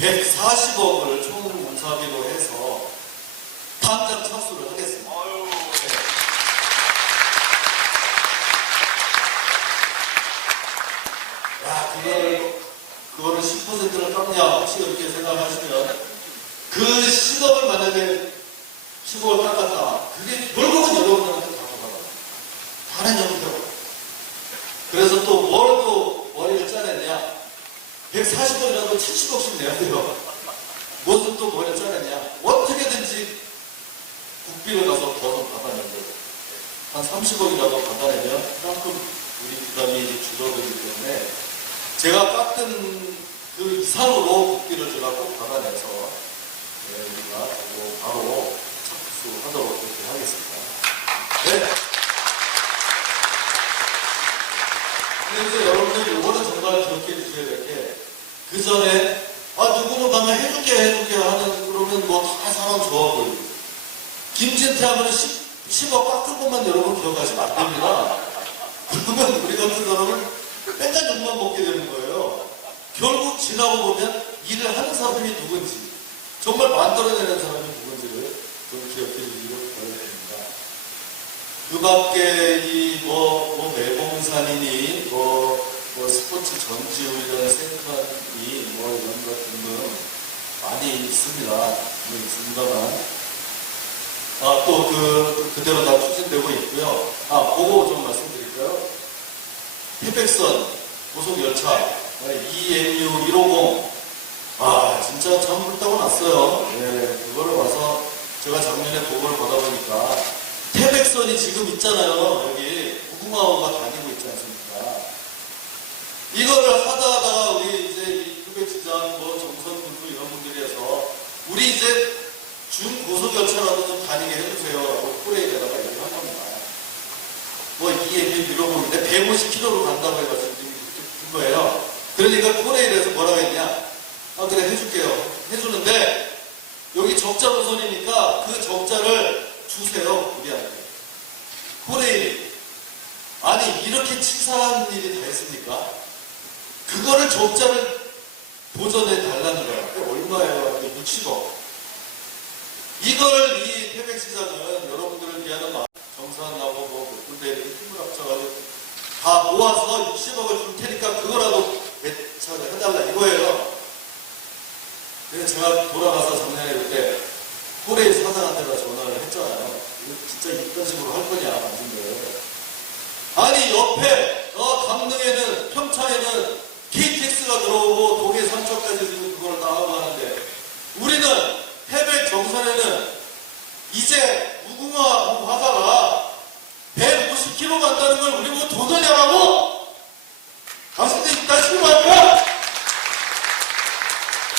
140억을 총 문사비로 해서 당장 착수를 하겠습니다. 야, 그거를 10%를 깎냐, 혹시 이렇게 생각하시면 그 10억을 만약에 10억을 깎았다. 그게 결국은 여러분들한테 다 돌아가요. 다른 형태로. 그래서 또 뭘 또 머리를 짜냈냐. 140억이라도 70억씩 내야 돼요. 무슨 또 머리를 짜냈냐. 어떻게든지 국비를 가서 더 좀 받아내야 돼요. 한 30억이라도 받아내면 그만큼 우리 부담이 줄어들기 때문에 제가 깎은 그 이상으로 국비를 제가 꼭 받아내서 우리가 바로 착수하도록 그렇게 하겠습니다. 네. 그래서 여러분들 이거는 정말 기억해 주셔야 될 게 그 전에 누구는 가면 해줄게 하는 그러면 뭐 다 사람 좋아 보이고 김진태 하면 10억 깎은 것만 여러분 기억하시면 안 됩니다. 그러면 우리 같은 사람은 맨날 욕만 먹게 되는 거예요. 결국 지나고 보면 일을 하는 사람이 누군지 정말 만들어내는 사람이 누군지를 좀 기억해 주시기를 바랍니다. 그 밖에 뭐 매봉산이니 뭐 스포츠 전지훈련 센터니 뭐 이런 것 등등 많이 있습니다. 있습니다만 또 그대로 다 추진되고 있고요. 그거 좀 말씀드릴까요? 태백선 고속열차 EMU 150 진짜 참 불타고 났어요. 네, 그거를 와서 제가 작년에 보고를 받아보니까 태백선이 지금 있잖아요. 여기 무궁화호가 다니고 있지 않습니까? 이거를 하다가 우리 이제 이 태백시장 정선 군수 이런 분들이 해서 우리 이제 중고속열차라도 좀 다니게 해주세요. 라고 코레일에다가 얘기를 한 겁니다. EMU 150인데 150km로 간다고 해가지고 준 거예요. 그러니까 코레일에서 뭐라고 했냐? 그래 해줄게요. 해주는데 여기 적자 노선이니까 그 적자를 주세요. 우리한테. 코레일이. 아니 이렇게 치사한 일이 다 했습니까? 그거를 적자를 보전해 달라는 거야. 얼마예요? 60억. 이걸 이 태백시장은 여러분들을 위하는 마음, 정산하고 몇 군데 이렇게 힘을 합쳐가지고 다 모아서 60억을 줄 테니까 그거라도 배차를 해달라 이거예요. 그래서 제가 돌아가서 작년에 그때 코레일 사장한테가 전화를 했잖아요. 이거 진짜 이런 식으로 할 거냐 맞는데. 아니 옆에 강릉에는 평창에는 KTX가 들어오고 동해 삼척까지 지금 그걸 다 하고 하는데 우리는 태백 정선에는 이제 무궁화 화사가 150km 간다는 걸 우리 뭐 돈을 내라고? 당신들 이따 싫어할까?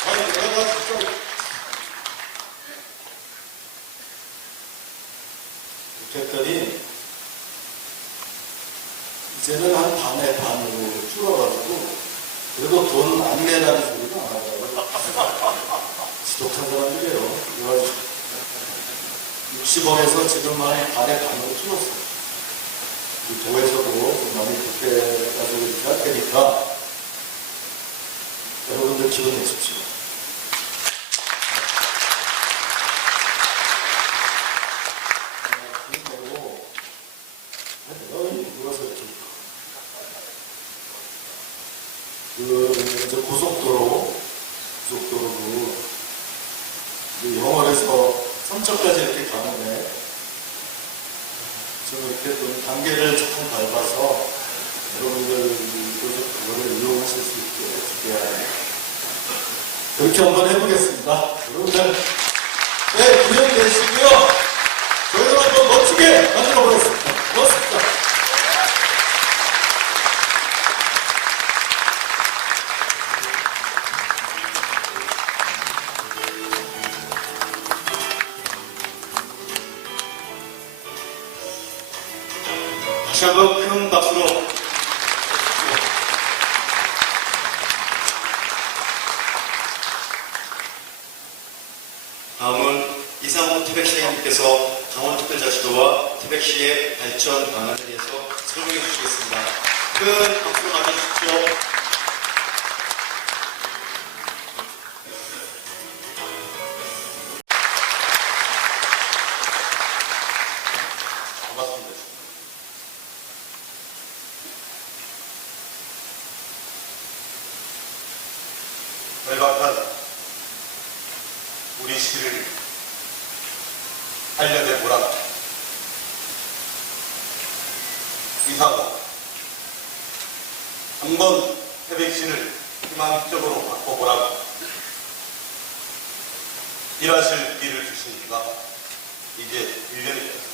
아니 내가 진짜 이렇게 했더니 이제는 한 반의 반으로 줄어가지고 그래도 돈 안 내라는 소리가 안 하더라고요. 지독한 사람들이에요. 그래가지고 60억에서 지금 한 반의 반으로 줄었어요. 우리 도에서도 좀 많이 그때까지 이렇게 할 테니까 여러분들 기원 내십시오. 그리고 누가서 이렇게 이제 고속도로도 영월에서 삼척까지 이렇게 가는데 지금 이렇게 그 단계를 조금 밟아서 여러분들도 그거를 이용하실 수 있게 해야 합니다. 그렇게 한번 해보겠습니다. 여러분들, 네, 기억되시고요. 저희도 한번 멋지게 만들어 보겠습니다. 고맙습니다. 다시 한번 큰 박수로 다음은 이상호 태백시장님께서 강원특별자치도와 태백시의 발전 방안에 대해서 설명해 주시겠습니다. 큰 박수로 맞아주십시오. 반갑습니다. 열박한 우리 시를 살려내 보라. 이상호 한번 태백시를 희망적으로 바꿔보라고 일하실 길을 주신 지가 이제 1년이 되었습니다.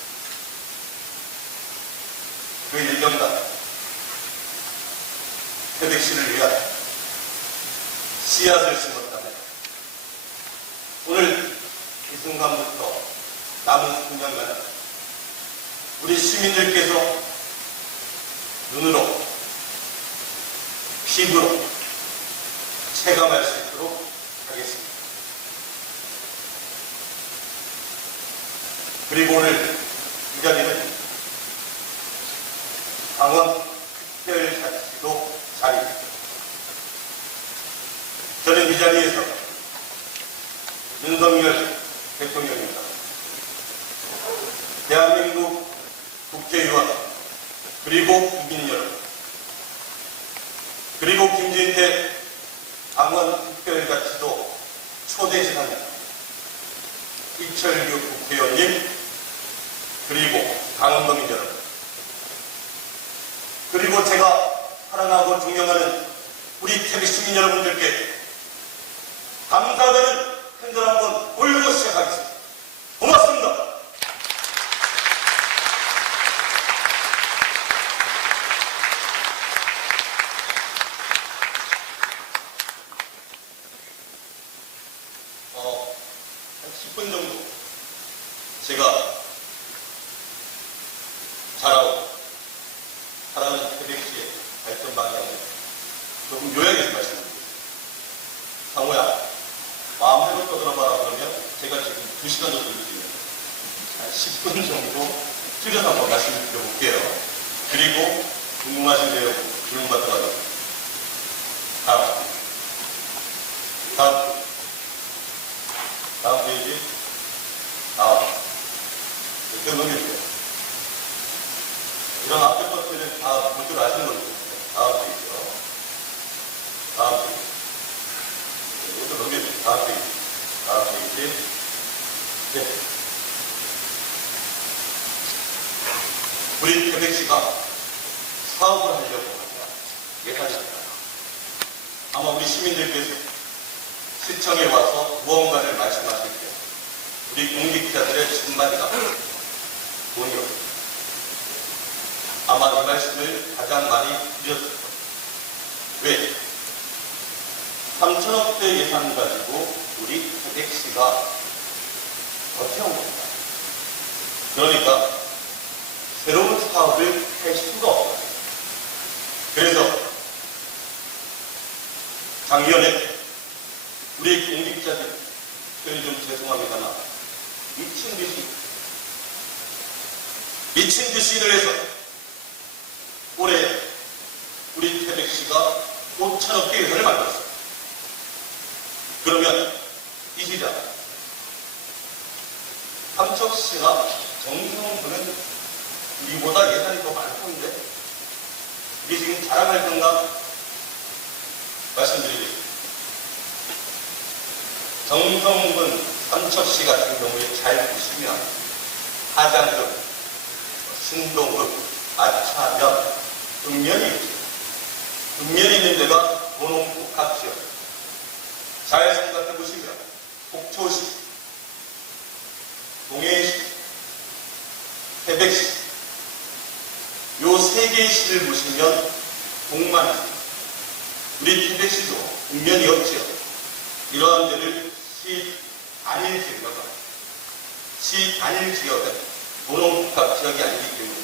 그 1년간 태백시를 위한 씨앗을 심었다면 오늘 이 순간부터 남은 3년간 우리 시민들께서 눈으로 피부로 체감할 수 있도록 하겠습니다. 그리고 오늘 이 자리는 강원특별자치도 자리입니다. 저는 이 자리에서 윤석열 대통령입니다. 대한민국 국회의원 그리고 국민 여러분 그리고 김진태 강원특별자치도 초대시장님 이철규 국회의원님 그리고 강원도민 여러분 그리고 제가 사랑하고 존경하는 우리 태백 시민 여러분들께 감사드리는 큰절 한번 올리고 시작하겠습니다. 고맙습니다. 한 10분 정도 제가 잘하고 사랑하는 태백시의 발전 방향을 조금 요약해서 말씀드립니다. 상호야, 마음대로 떠들어봐라 그러면 제가 지금 2시간 정도 들을 수 있는 한 10분 정도 줄여서 한번 말씀드려볼게요. 그리고 궁금하신 대로 질문 받도록 하겠습니다. 다음 페이지. 이렇게 넘겨주세요. 이런 앞에 것들은 다 문제로 아시는 거죠. 다음 페이지요. 다음 페이지. 이것도 넘겨주세요. 다음 페이지. 다음 페이지. 네. 우리 태백시가 사업을 하려고 합니다. 예산이 없다. 아마 우리 시민들께서 시청에 와서 무언가를 말씀하실 때 우리 공직자들의 첫마디가 돈이 없습니다. 아마 이 말씀을 가장 많이 드렸을 겁니다. 왜? 3천억대 예산 가지고 우리 태백시가 버텨온 겁니다. 그러니까 새로운 사업을 할 수가 없어요. 그래서 작년에 우리 공직자들, 좀 죄송합니다만 미친 듯이 일을 해서 올해 우리 태백시가 5천억대 예산을 만들었습니다. 그러면 이 시장 삼척시나 정성군은 우리보다 예산이 더 많던데 우리 지금 자랑할 건가 말씀드리겠습니다. 정성군 삼척시 같은 경우에 잘 보시면 하장금, 신동읍, 아차면, 읍면이 있죠. 읍면이 있는 데가 도농복합지역. 잘 생각해 보시면 속초시, 동해시, 태백시 요 세 개의 시를 보시면 동만시, 우리 태백시도 읍면이 없지요. 이러한 데를 시 단일 지역이라고 합니다. 시 단일 지역은 도농복합 지역이 아니기 때문에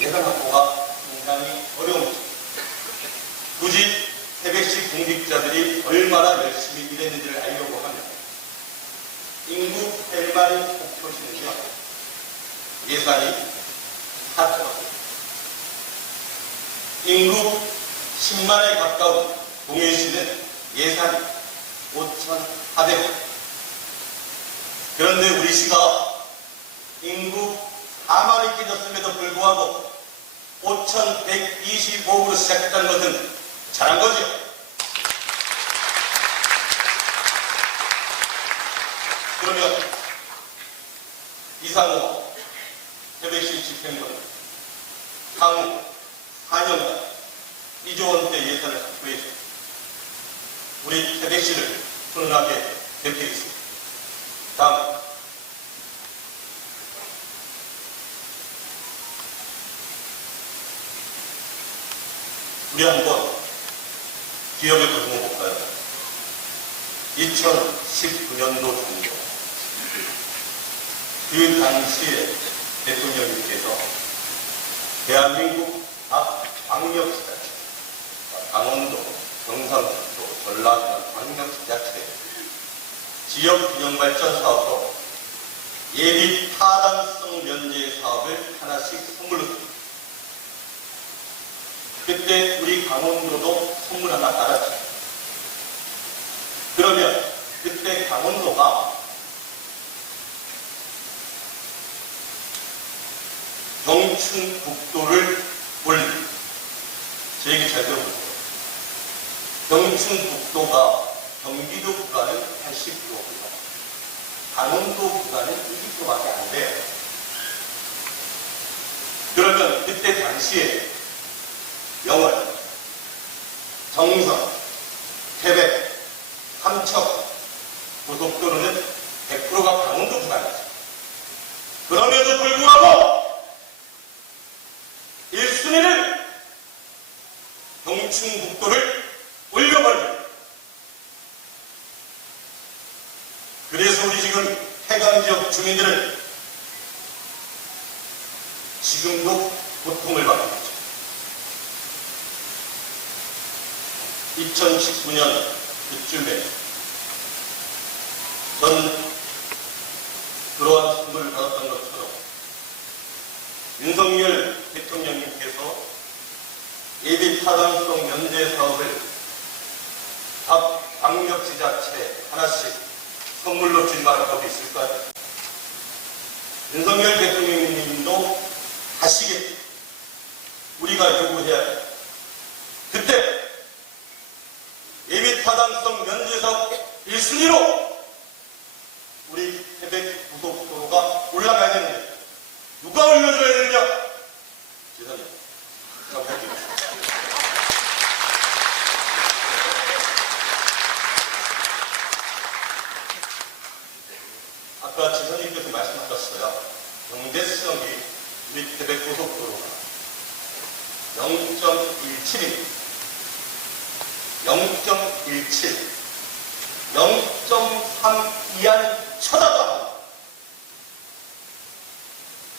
예산 확보가 굉장히 어려운 것입니다. 굳이 태백시 공직자들이 얼마나 열심히 일했는지를 알려고 하면 인구 8만인 속초시는요, 예산이 4천원, 인구 10만에 가까운 동해시는 예산이 5,400원. 그런데 우리 시가 인구 4만이 깨졌음에도 불구하고 5,125억으로 시작했다는 것은 잘한 거죠. 그러면 이상호 태백시 집행부는 향후 4년간 2조 원대 예산을 확보해서 우리 태백시를 훈훈하게 대표했습니다. 다음 우리 한번 기억을 더듬어 볼까요? 2019년도 정도 그 당시에 대통령님께서 대한민국 각 광역시장, 강원도, 경상북도, 전라도 광역시장체 지역 균형발전 사업으로 예비 타당성 면제 사업을 하나씩 선물로 줍니다. 그때 우리 강원도도 선물 하나 받았죠. 그러면 그때 강원도가 경춘북도를 올립니다. 제 얘기 잘 들어보세요. 경춘북도가 경기도 구간은 80%고요. 강원도 구간은 20%밖에 안 돼요. 그러면 그때 당시에 영월, 정선, 태백, 삼척 고속도로는 100%가 강원도 구간이죠. 그럼에도 불구하고 1순위를 경춘북도를 올려버립니다. 그래서 우리 지금 해강지역 주민들은 지금도 고통을 받고 있죠. 2019년 그쯤에 전 그러한 선물을 받았던 것처럼 윤석열 대통령님께서 예비 타당성 면제 사업을 각 광역지자체 하나씩 선물로 줄 만한 법이 있을까요? 윤석열 대통령님도 하시겠죠. 우리가 요구해야 해요. 그때 예비 타당성 면제 사업 1순위로 우리 태백 고속도로가 올라가야 되는데 누가 올려줘야 되느냐? 지사님, 부탁드리겠습니다. 아까 지사님께서 말씀하셨어요. 경제성이 우리 태백 고속도로가 0.17입니다. 0.17, 0.3 이하는 쳐다도 안 합니다.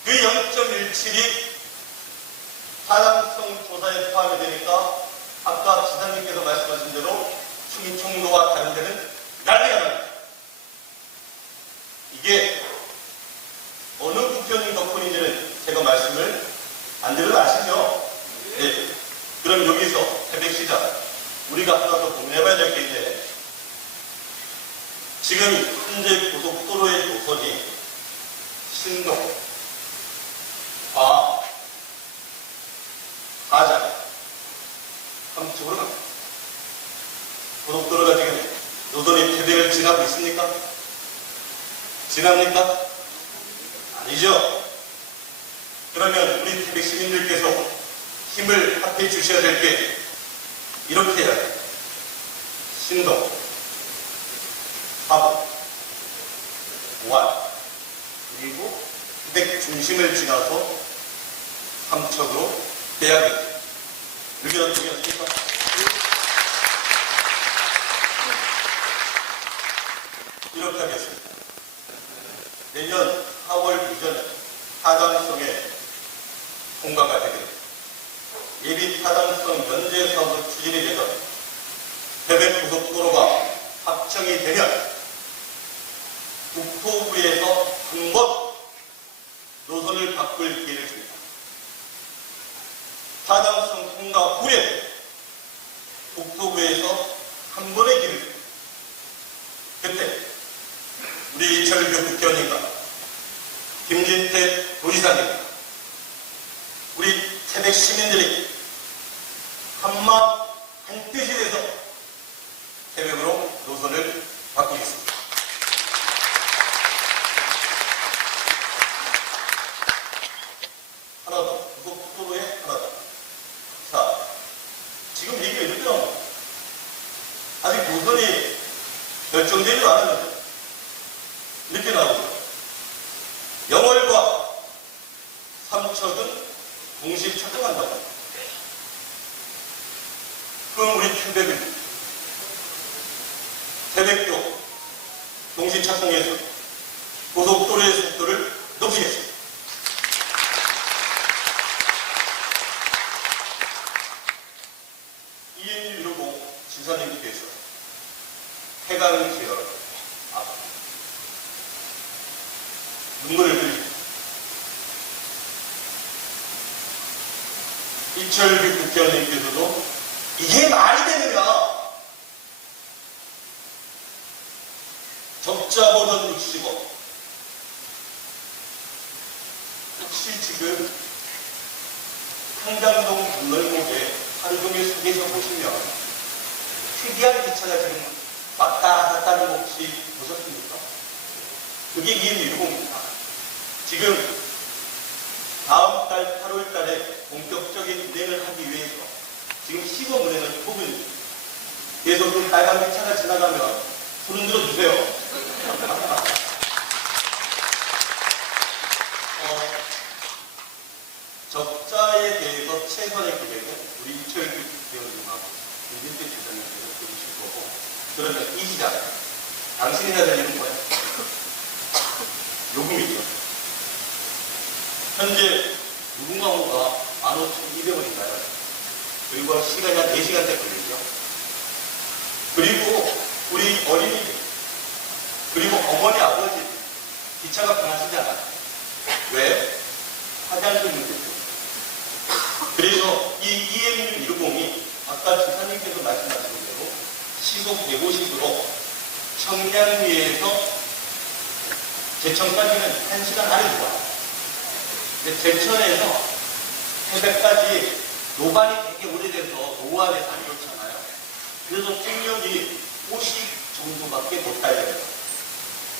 그 0.17이 타당성 조사에 포함이 되니까 아까 지사님께서 말씀하신 대로 충청도와 다른 데는 난리가 납니다. 이게 어느 국회의원 덕분인지는 제가 말씀을 안 드려도 아시죠? 네. 그럼 여기서 태백시장 우리가 하나 더 고민해봐야 될 게 있는데 지금 현재 고속도로의 노선이 신동, 가장, 함쪽으로 갑니다. 고속도로가 지금 노선이 태백을 지나고 있습니까? 지납니까? 아니죠. 그러면 우리 태백 시민들께서 힘을 합해 주셔야 될 게 이렇게 해야 돼요. 신동, 화북, 보안, 그리고 태백 중심을 지나서 삼척으로 대학을 의견 드렸습니까? 이렇게 하겠습니다. 내년 4월 이전에 타당성에 통과가 되게 됩니다. 예비 타당성 연재 사업을 추진이 되던 태백 고속도로가 확정이 되면 국토부에서 한 번 노선을 바꿀 기회를 줍니다. 타당성 통과 후에 국토부에서 한 번의 기회를 줍니다. 그때 우리 이철규 국회의원님과 김진태 도지사님, 우리 태백 시민들이 한마음 한뜻이 돼서 태백으로 노선을 바꾸겠습니다. 하나 더, 고속도로에 하나 더. 자, 지금 얘기가 이렇게 나옵니다. 아직 노선이 결정되지 않았는데 이렇게 나오죠. 영월과 삼척은 동시 착륙한다. 그럼 우리 태백도 동시 착륙해서 고속도로의 속도를 높이겠습니다. EM150 지사님께서 해강 지역 눈물을 흘립니다. 이철규 국회의원님께서도 이게 말이 되느냐? 적자 보던 60억. 혹시 지금 한강동 건널목에 하루 종일 속에서 보시면 특이한 기차가 지금 왔다 갔다 하는 거 혹시 보셨습니까? 그게 EM150입니다. 지금 다음 달 8월 달에 본격적인 운행을 하기 위해서 지금 시범 운행을 보고 있습니다. 계속 그 빨간 기차가 지나가면 손을 들어주세요. 적자에 대해서 최선의 금액은 우리 이철규 대원님하고 김진태 지사님께서 보실 거고, 그러면 이 시장 당신이 해야 될 일은 뭐야? 요금이죠. 현재 무궁화호가 15,200원인가요? 그리고 시간이 한 4시간대 걸리죠. 그리고 우리 어린이들, 그리고 어머니, 아버지, 기차가 편하시지 않아요. 왜? 화장실 문제 때문에. 그래서 이 EM150이 아까 지사님께서 말씀하신 대로 시속 150으로 청량리에서 제천까지는 1시간 안에 들어와요. 근데 제천에서 태백까지 노반이 되게 오래돼서 노안에서 안 좋잖아요. 그래서 속력이 50 정도밖에 못 달려요.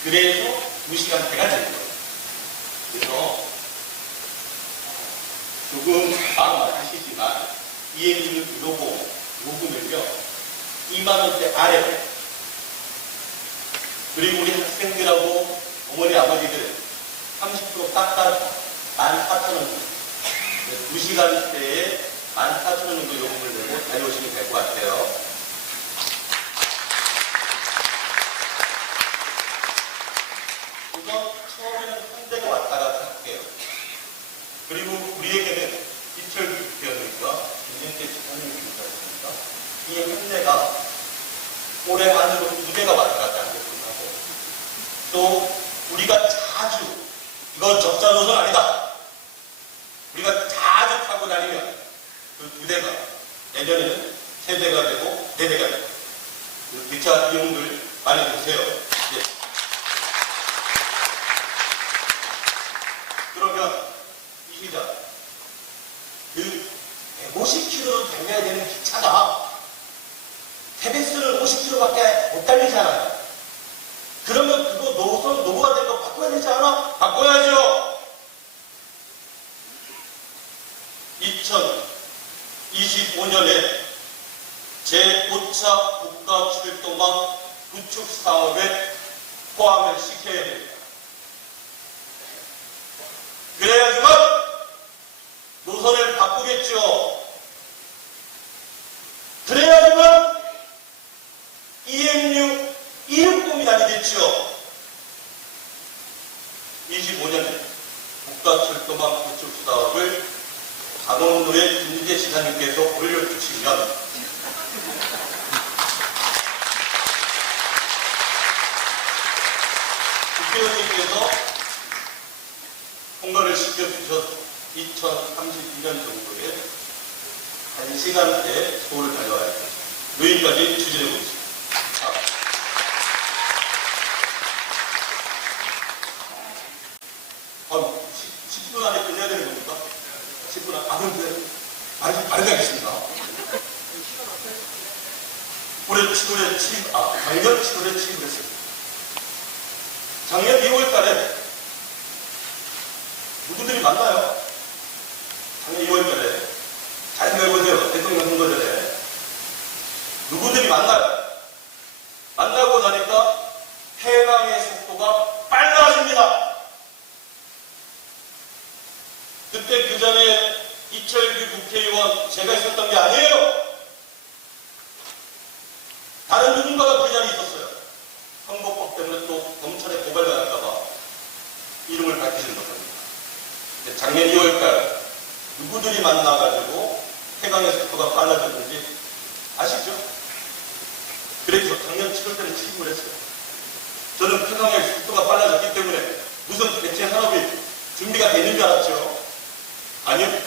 그래서 2시간대가 되는 거예요. 그래서 조금 마음 아프시지만 EM150 요금을요 2만원대 아래, 그리고 우리 학생들하고 어머니 아버지들 30% 깎아서 14,000원, 2시간대에 14,000원 정도 요금을 내고 다녀오시면 될 것 같아요. 우선 처음에는 한 대가 왔다 갔다 할게요. 그리고 우리에게는 이철규 국회의원님과 김진태 지사님이 있습니다. 이 한 대가 올해 안으로 2대가 왔다 갔다 하는 것을 하고, 또 우리가 자주, 이거 적자 노선 아니다, 우리가 자주 타고 다니면 그 2대가 내년에는 3대가 되고 4대가 되고, 그 기차 이용들 많이 보세요. 예. 그러면 이 시장, 그 150km로 달려야 되는 기차가 태백선을 50km밖에 못 달리잖아요. 그러면 그거 노선 노후가 된 거 바꿔야 되지 않아? 바꿔야죠. 2025년에 제5차 국가출동망 구축 사업에 포함을 시켜야 됩니다. 그래야지만 노선을 바꾸겠죠. 그래야지만 EMU 이륙공이 아니겠죠. 25년에 국가출동망 구축 사업을 강원도의 김재 지사님께서 올려주시면 국회의원님께서 통과를 시켜주셔서 2032년 정도에 1시간대 서울을 달려와야 됩니다. 여기까지 추진해 보겠습니다. 아, 10분 안에 끝내야 되는 겁니까? 10분 안에, 그런데, 말하겠습니다. 작년 7월에 취임했습니다. 작년 2월 달에 누구들이 만나요? 작년 2월 달에 잘 생각해보세요. 대통령 선거 전에 누구들이 만나요? 만나고 나니까 폐강의 속도가 빨라집니다. 그때 그 전에 이철규 국회의원 제가 있었던 게 아니에요. 다른 누군가가 그 자리에 있었어요. 선거법 때문에 또 검찰에 고발당할까봐 이름을 밝히지는 못합니다. 작년 2월달 누구들이 만나가지고 폐강의 속도가 빨라졌는지 아시죠? 그래서 작년 7월 때는 취임을 했어요. 저는 폐강의 속도가 빨라졌기 때문에 무슨 대체 산업이 준비가 되는 줄 알았죠. 아니요.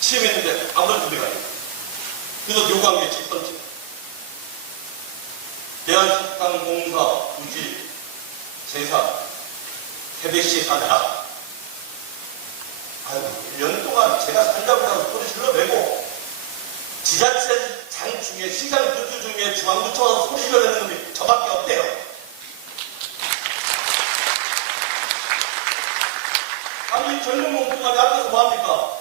취임했는데 아무런 준비가 아니에요. 그래서 요구한 게 첫 번째. 대한식당공사 부지 재산 태백시 사내라. 아유, 1년 동안 제가 산다고 해서 소리 질러내고 지자체장 중에 시장 교수 중에 중앙부처 와서 소리 질러내는 놈이 저밖에 없대요. 아니, 젊은 몽둥아리 앞에서 뭐합니까?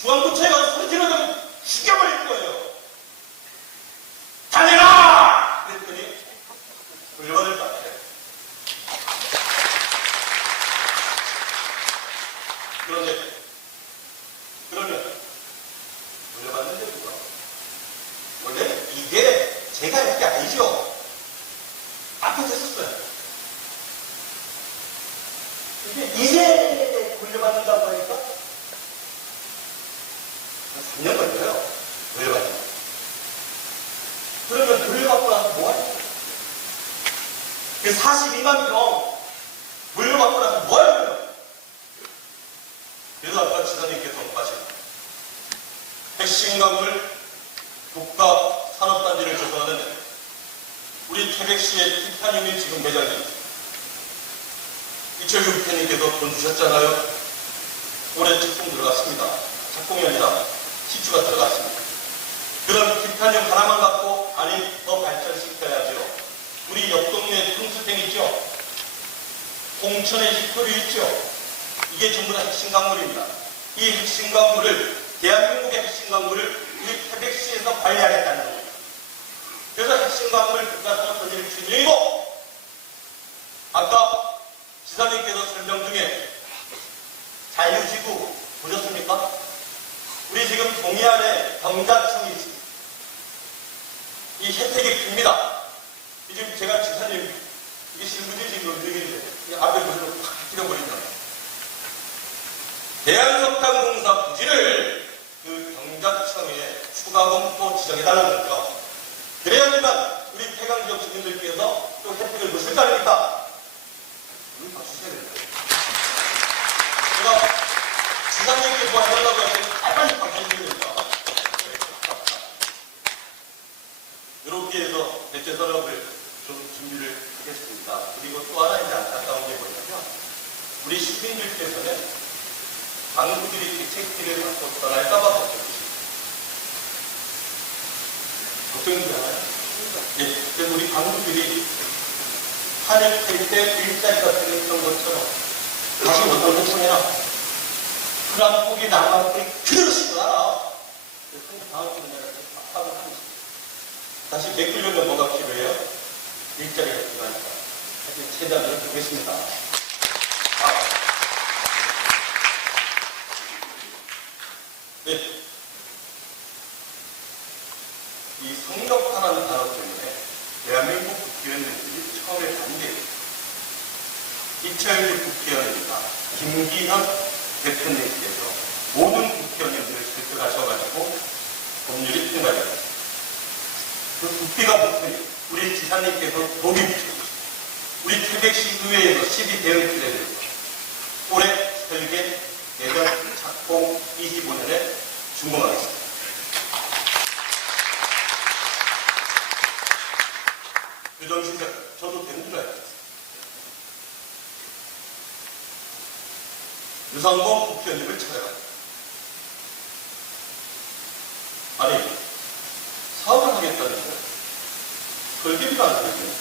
중앙부처에 가서 소리 질러내면 죽여버릴 거예요. 다내라! 그랬더니 물건을 받아요. 그러면 물려받는 게 누가? 원래 이게 제가 할 게 아니죠. 앞에서 했었어요. 이제 물려받는다고 하니까 한 3년 걸려요. 물려받는. 그러면 물려받고 나서 뭐 하냐? 그 42만 평 물려받고 나서 뭐 하냐고요? 그래서 아까 지사님께서 말씀 핵심광물 국가산업단지를 조성하는 우리 태백시의 티타늄이 지금 매장되어 있습니다. 이철규 국회님께서 돈 주셨잖아요. 올해 착공 들어갔습니다. 착공이 아니라 시추가 들어갔습니다. 그런 티타늄 하나만 갖고 아니 더 발전시켜야죠. 우리 옆 동네 풍수탱 있죠? 홍천의 히토류 있죠? 이게 전부 다 핵심 광물입니다. 이 핵심 광물을, 대한민국의 핵심 광물을 우리 태백시에서 관리하겠다는 겁니다. 그래서 핵심 광물 국가산업단지를 추진이고, 아까 지사님께서 설명 중에 자유지구 보셨습니까? 우리 지금 동해안에 경자청이 있습니다. 이 혜택이 큽니다. 지금 제가 지사님, 이게 실무지 지금 움직이는데, 앞에 보시면 확 튀겨버린다. 대한석탄공사 부지를 그 경작청에 추가 검토 지정해달라는 거죠. 그래야지만 우리 폐강지역 주민들께서 또 혜택을 보실 거 아닙니까? 우리 박수 쳐야 됩니다. 제가 지사님께 뭐 해달라고 할 때 빨리 박수 쳐야 됩니다. 이렇게 해서 대체 산업을 좀 준비를 하겠습니다. 그리고 또 하나 이제 안타까운 게 뭐냐면 우리 시민들께서는 방구들이 대책기를 갖고 떠날까봐 걱정이십니다. 걱정인지 알아요? 예, 그래서 우리 방구들이 하늘 캘때 일자리가 되었던 것처럼 다시 원동을 청해라. 그 한 폭이 남아버린 그대로 다시 메꾸려면 뭐가 필요해요? 일자리가 필요하니까. 하여튼 최대한 노력하겠습니다. 네. 이 성역파라는 단어 때문에 대한민국 국회의원들이 처음에 반대했어요. 이철규 국회의원입니다. 김기현 대통령께서 모든 국회의원들을 들어가셔가지고 법률이 통과되었습니다. 그 국비가 목표니 우리 지사님께서 독이 붙여주셨습니다. 우리 태백시 의회에서 12대응표를 올해 설계, 내년 착공 25년에 준공하겠습니다. 유정시장, 저도 되는 줄 알았습니다. 유상범 국회의원님을 찾아갑니다. 아니, 사업을 하겠다는데 설계비가 안 되거든요.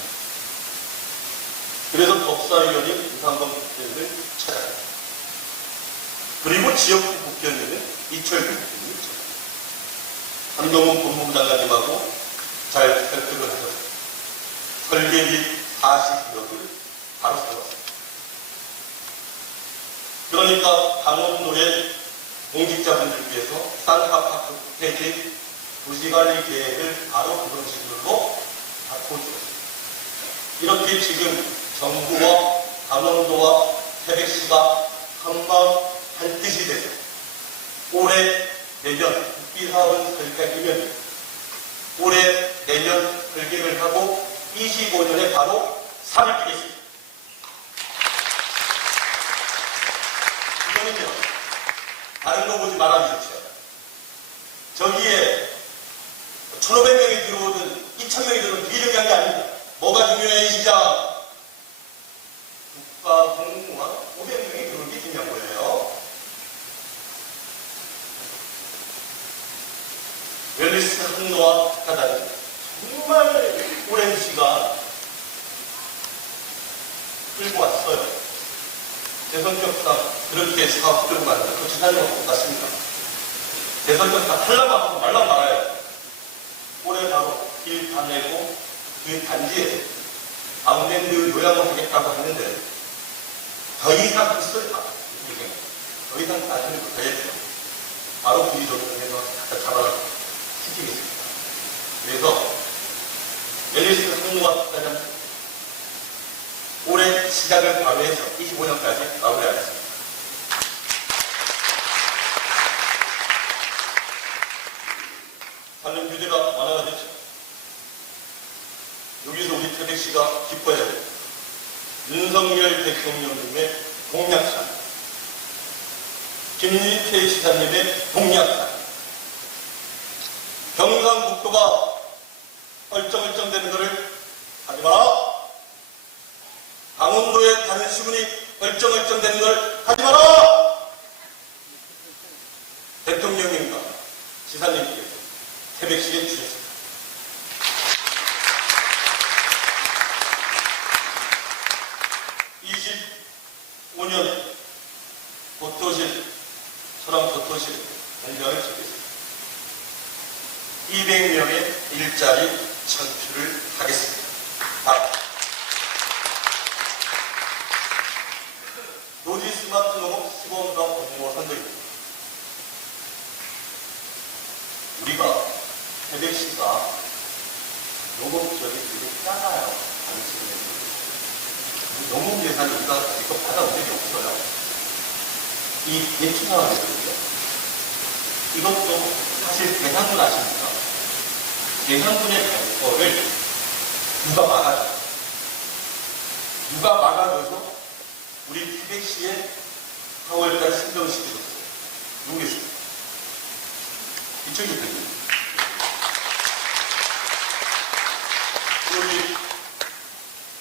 그래서 법사위원인 유상범 국회의원을 찾아갑니다. 그리고 지역구 국회의원은 이철규 국회의원을 찾아갑니다. 한동훈 법무부 장관님하고 잘 설득을 하셨습니다. 설계비 40억을 바로 세웠습니다. 그러니까 강원도의 공직자분들께서 산타파크 폐지 도시관리 계획을 바로 그런 식으로 바꿔주었습니다. 이렇게 지금 정부와 강원도와 태백시가 한마음 한뜻이 돼서 올해 내년 국비사업은 설계하면 올해 내년 설계를 하고 25년에 바로 산을 띄겠습니다. 이거는요, 다른 거 보지 말아주십시오. 저기에 1,500명이 들어오든 2,000명이 들어오든 비중한 게 아닙니다. 뭐가 중요해, 이 시장? 국가 공무원 500명이 들어오는 게 중요한 거예요. 웰리스 항로와 특화단이 정말 오랜 시간 끌고 왔어요. 제 성격상 그렇게 사업 끌고 가는 그 지사님하고 똑같습니다. 제 성격상 하려고 하고 말라고 말아요. 올해 바로 길 다 내고 그 단지에 아웃랜드 요양을 하겠다고 하는데 더 이상 그 소리 더 이상 따지는 거 더 했죠. 바로 구의조정을 해서 갖다 잡아라 시키겠습니다. 그래서 웰리스 항로와 특화단 올해 시작을 바로 해서 25년까지 마무리하겠습니다. 산림 규제가 완화가 됐죠. 여기서 우리 태백시가 기뻐해야 됩니다. 윤석열 대통령님의 공약산, 김인태 시사님의 공약산, 경상북도가 얼쩡얼쩡 되는 것을 하지 마라. 강원도의 다른 시군이 얼쩡얼쩡 되는 걸 하지 마라! 대통령님과 지사님께서 태백시에 주셨습니다. 25년에 도토실, 소랑 도토실 공장을 짓겠습니다. 200명의 일자리 창출을 하겠습니다. 노지 스마트 농업 시범사 공모 선정입니다. 우리가 태백시가 농업적이 되게 작아요. 농업 예산 우리가 이거 받아온 적이 없어요. 이 대출 상황이거든요. 이것도 사실 대상군 아십니까? 대상군의 발표를 누가 막아줘? 누가 막아줘서 우리 태백시에 4월달 신청시켜줬어요. 누구겠습니까? 이쪽이 됩니다.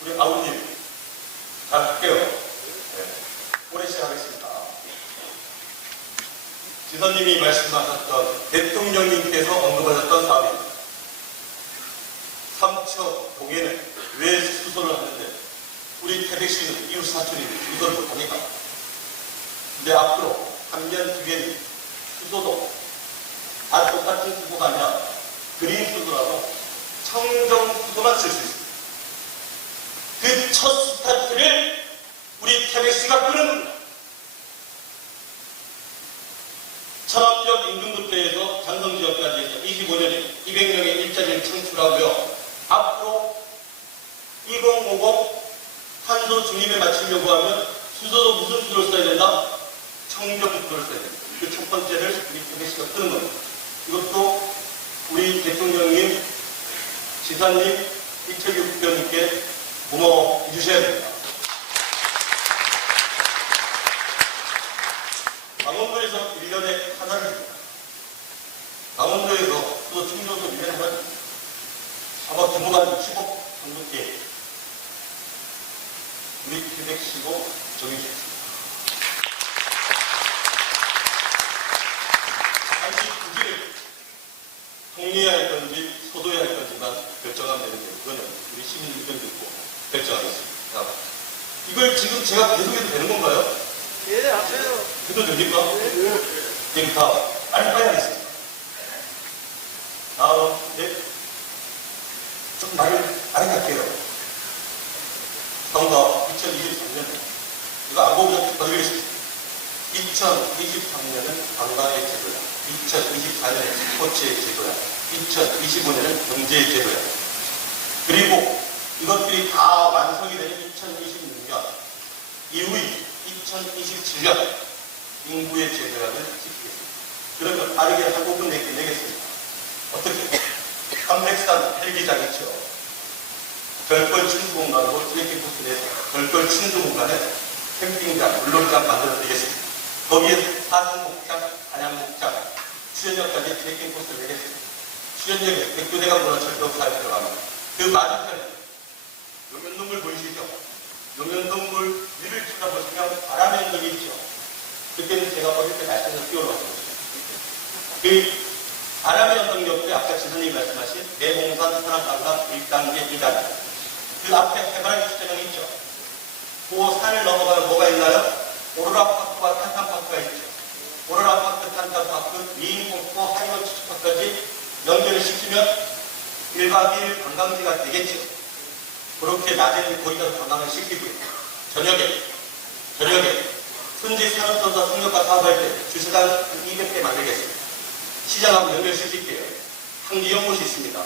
우리 아우님, 잘 할게요. 네. 올해 시작하겠습니다. 지사님이 말씀하셨던, 대통령님께서 언급하셨던 사업입니다. 삼척동에는 왜 수소를 하는데, 우리 태백시는 이웃 사촌인데 수소를 못합니까? 근데 앞으로 3년 뒤에는 수소도 다 똑같은 수소가 아니라 그린 수소라고 성정구도만 쓸 수 있습니다. 그 첫 스타트를 우리 태백시가 끄는 겁니다. 천암지역 인근부터해서 장성지역까지 해서 25년에 200명의 일자리를 창출하고요. 앞으로 2050 탄소 중립에 맞추려고 하면 수소도 무슨 수소를 써야 된다? 청정수소를 써야 된다. 그 첫 번째를 우리 태백시가 끄는 겁니다. 이것도 우리 대통령님, 지사님, 이철규 국장님께 고마워 주셔야 됩니다. 강원도에서 1년에 하나를 줍니다. 강원도에서 또 충청도 1년에 하나 줍니다. 아마 규모가 10억 정도께 우리 태백시로 정해졌습니다. 단지 그 길을 통리해야 할 건지 소도해야 할 건지만 결정하면 되는데 그거는 우리 시민 의견 듣고 결정하겠습니다. 자, 이걸 지금 제가 계속해도 되는 건가요? 예, 하세요. 해도 됩니까? 지금 다 빨리빨리 하겠습니다. 다음, 네. 좀 말을 많이 할게요. 다음과 2023년, 이거 안 보고 그냥 받으겠습니다. 2023년은 관광의 제도야. 2024년은 스포츠의 제도야. 2025년은 경제의 제도야. 그리고 이것들이 다 완성이 되는 2026년 이후인 2027년 인구의 제도약을 지키겠습니다. 그러면 빠르게 한 부분 내겠습니다. 어떻게? 삼백산 헬기장 있죠. 별걸 친수 공간으로 트레킹 코스 내서 별걸 친수 공간에 캠핑장, 물놀이장 만들어 드리겠습니다. 거기에 사슴목장, 안양목장, 수련역까지 트레킹 코스를 내겠습니다. 수련역에 백두대간 문화철도 사에 들어갑니다. 그 맞은편에 용현동굴 보이시죠? 용현동굴 위를 쳐다보시면 바람의 언덕이 있죠. 그때는 제가 어릴 때 날씨에서 뛰어올랐습니다. 그 바람의 언덕 옆에 아까 지선님이 말씀하신 내봉산 산악강강 1단계, 2단계 그 앞에 해바라기 축제장이 있죠. 그 산을 넘어가면 뭐가 있나요? 오로라파크와 탄탄파크가 있죠. 오로라파크, 탄탄파크, 미인폭포, 하이원 추축파크까지 연결을 시키면 1박 2일 관광지가 되겠죠. 그렇게 낮에는 거기 가서 관광을 시키고요. 저녁에 현지 산업선사 성역과 사업할 때 주차장 한 200대 만들겠습니다. 시장하고 연결시킬게요. 한 개 연못이 있습니다.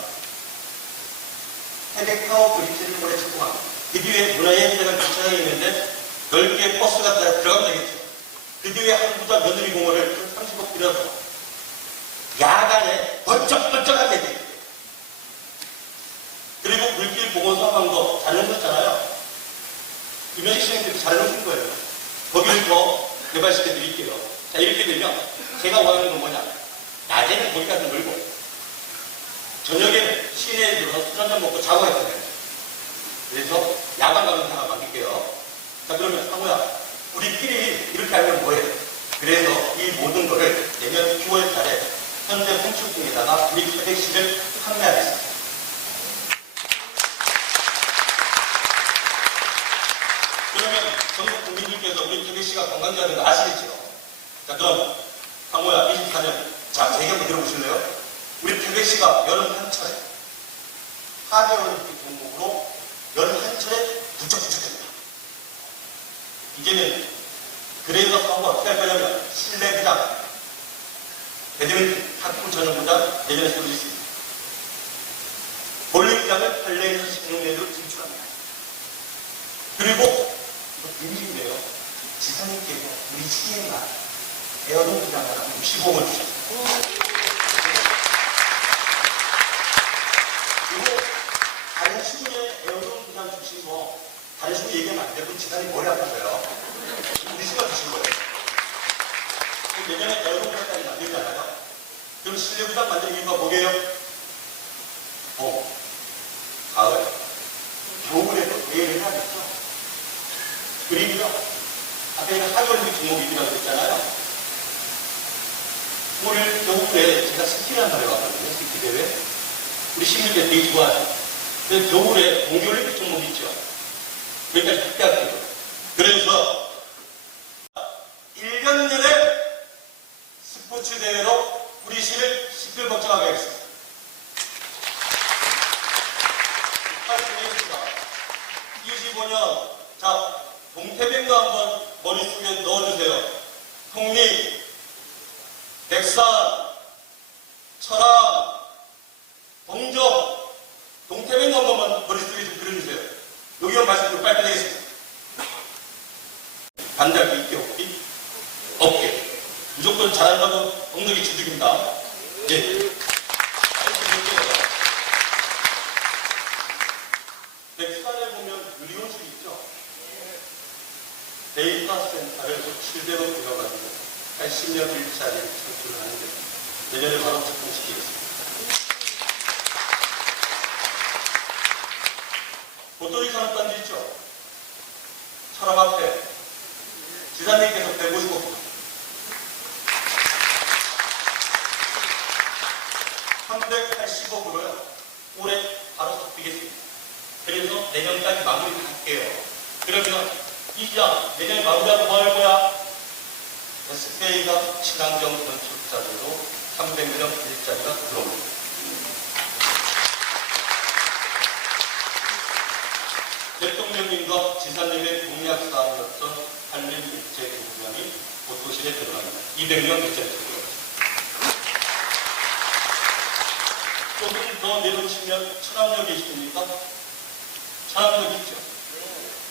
태백타워 브릿지를 이번에 착공합니다. 그 뒤에 문화예술관 주차장이 있는데 10개의 버스가 들어가면 되겠죠. 그 뒤에 한부자 며느리 공원을 30억 들여서 야간에 번쩍번쩍하게 되겠죠. 그리고 물길 보건소 방도 잘 해놓으셨잖아요. 김현식 시장님들이 잘 해놓으신 거예요. 거기를 더 개발시켜 드릴게요. 자, 이렇게 되면 제가 원하는 건 뭐냐. 낮에는 거기 가서 놀고, 저녁에는 시내에 들어서 술 한잔 먹고 자고 했잖아요. 그래서 야간 가면서 맡길게요. 자, 그러면 상호야, 우리끼리 이렇게 하면 뭐해? 그래서 이 모든 거를 내년 9월 달에 현재 홍축궁에다가 우리 태백시를 판매하겠습니다. 그러면 전국 국민들께서 우리 태백시가 관광지가 된 거 아시겠죠? 자, 그럼 상호야 24년 자, 제 얘기 한번 들어보실래요? 우리 태백시가 여름 한철에 하계올림픽 종목으로 여름 한철에 부쩍부쩍합니다. 이제는 그래서 상호가 어떻게 할 거냐면 실내구장, 배드민턴, 탁구 전용구장 내년에 세울 수 있습니다. 볼링장을 발레에서 16년으로 진출합니다. 그리고 이거 비밀인데요. 지사님께서 우리 시에만 에어동구장 하나 65억을 주셨어요. 그리고 다른 시군에 에어동구장 주신 거 다른 시군 얘기하면 안 되고 지사님 머리 아프세요. 우리 시가 주신 거예요. 내년에 에어동구장까지 만들잖아요. 그럼 실내구장 만드는 이유가 뭐게요? 가을. 겨울에도 대회를 해야겠죠. 그리고요, 앞에 있는 하계올림픽 종목이라고 했잖아요. 올 겨울에 제가 스키를 한 번 해봤거든요. 스키 대회. 우리 시민들 되게 좋아하죠. 근데 겨울에 동계올림픽 종목이 있죠. 여기까지 함께 할게요. 그래서 1년 내내 스포츠 대회로 우리 시를 시끌벅적하게 하겠습니다. 주직입니다. 예. 백산에 보면 의료실 있죠? 데이터 센터를 7대로 들어가지고 80여일짜리 철수를 하는데 내년에 바로 착공시키겠습니다. 보토리 산업단지 있죠? 철암 앞에 지사님께서 155분 385분을 올해 바로 섞이겠습니다. 그래서 내년까지 마무리할게요. 그러면 이자 내년에 마무리하고 뭐 할 거야? SK가 친환경 건축자재로 300명 일자리가 들어옵니다. 대통령님과 지사님의 공약 사항이었던 한림일제공장이 보토실에 들어갑니다. 200명 일자리 들어갑니다. 조금 더 내려치면 천암역이 있습니까? 천암역 있죠.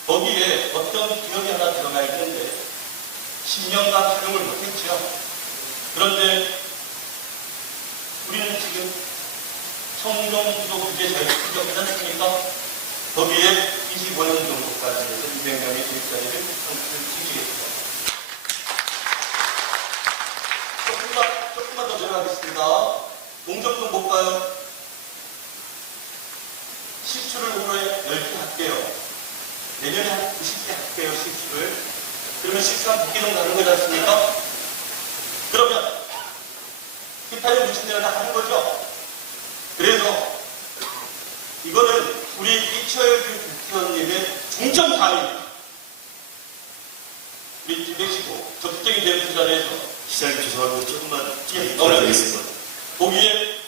거기에 어떤 기업이 하나 들어가 있는데 10년간 활용을 못했죠. 그런데 우리는 지금 성동구도 그게 저희 규정이지 않습니까? 거기에 25년 정도까지 해서 200명의 일자리를 창출시키겠습니다. 조금만 더 들어가겠습니다. 동접도 못 가요. 실수를 올해 10개 할게요. 내년에 한 90개 할게요, 실수를. 그러면 실수한 100개는 가는 거지 않습니까? 그러면 기타를 붙인 데는 다 하는 거죠. 그래서 이거는 우리 이철규 국회의원님의 중점 사항입니다. 우리 김백시고 적극적인 대응 투자를 해서 시장님 죄송합니다. 조금만 넣어드리겠습니다. 거기에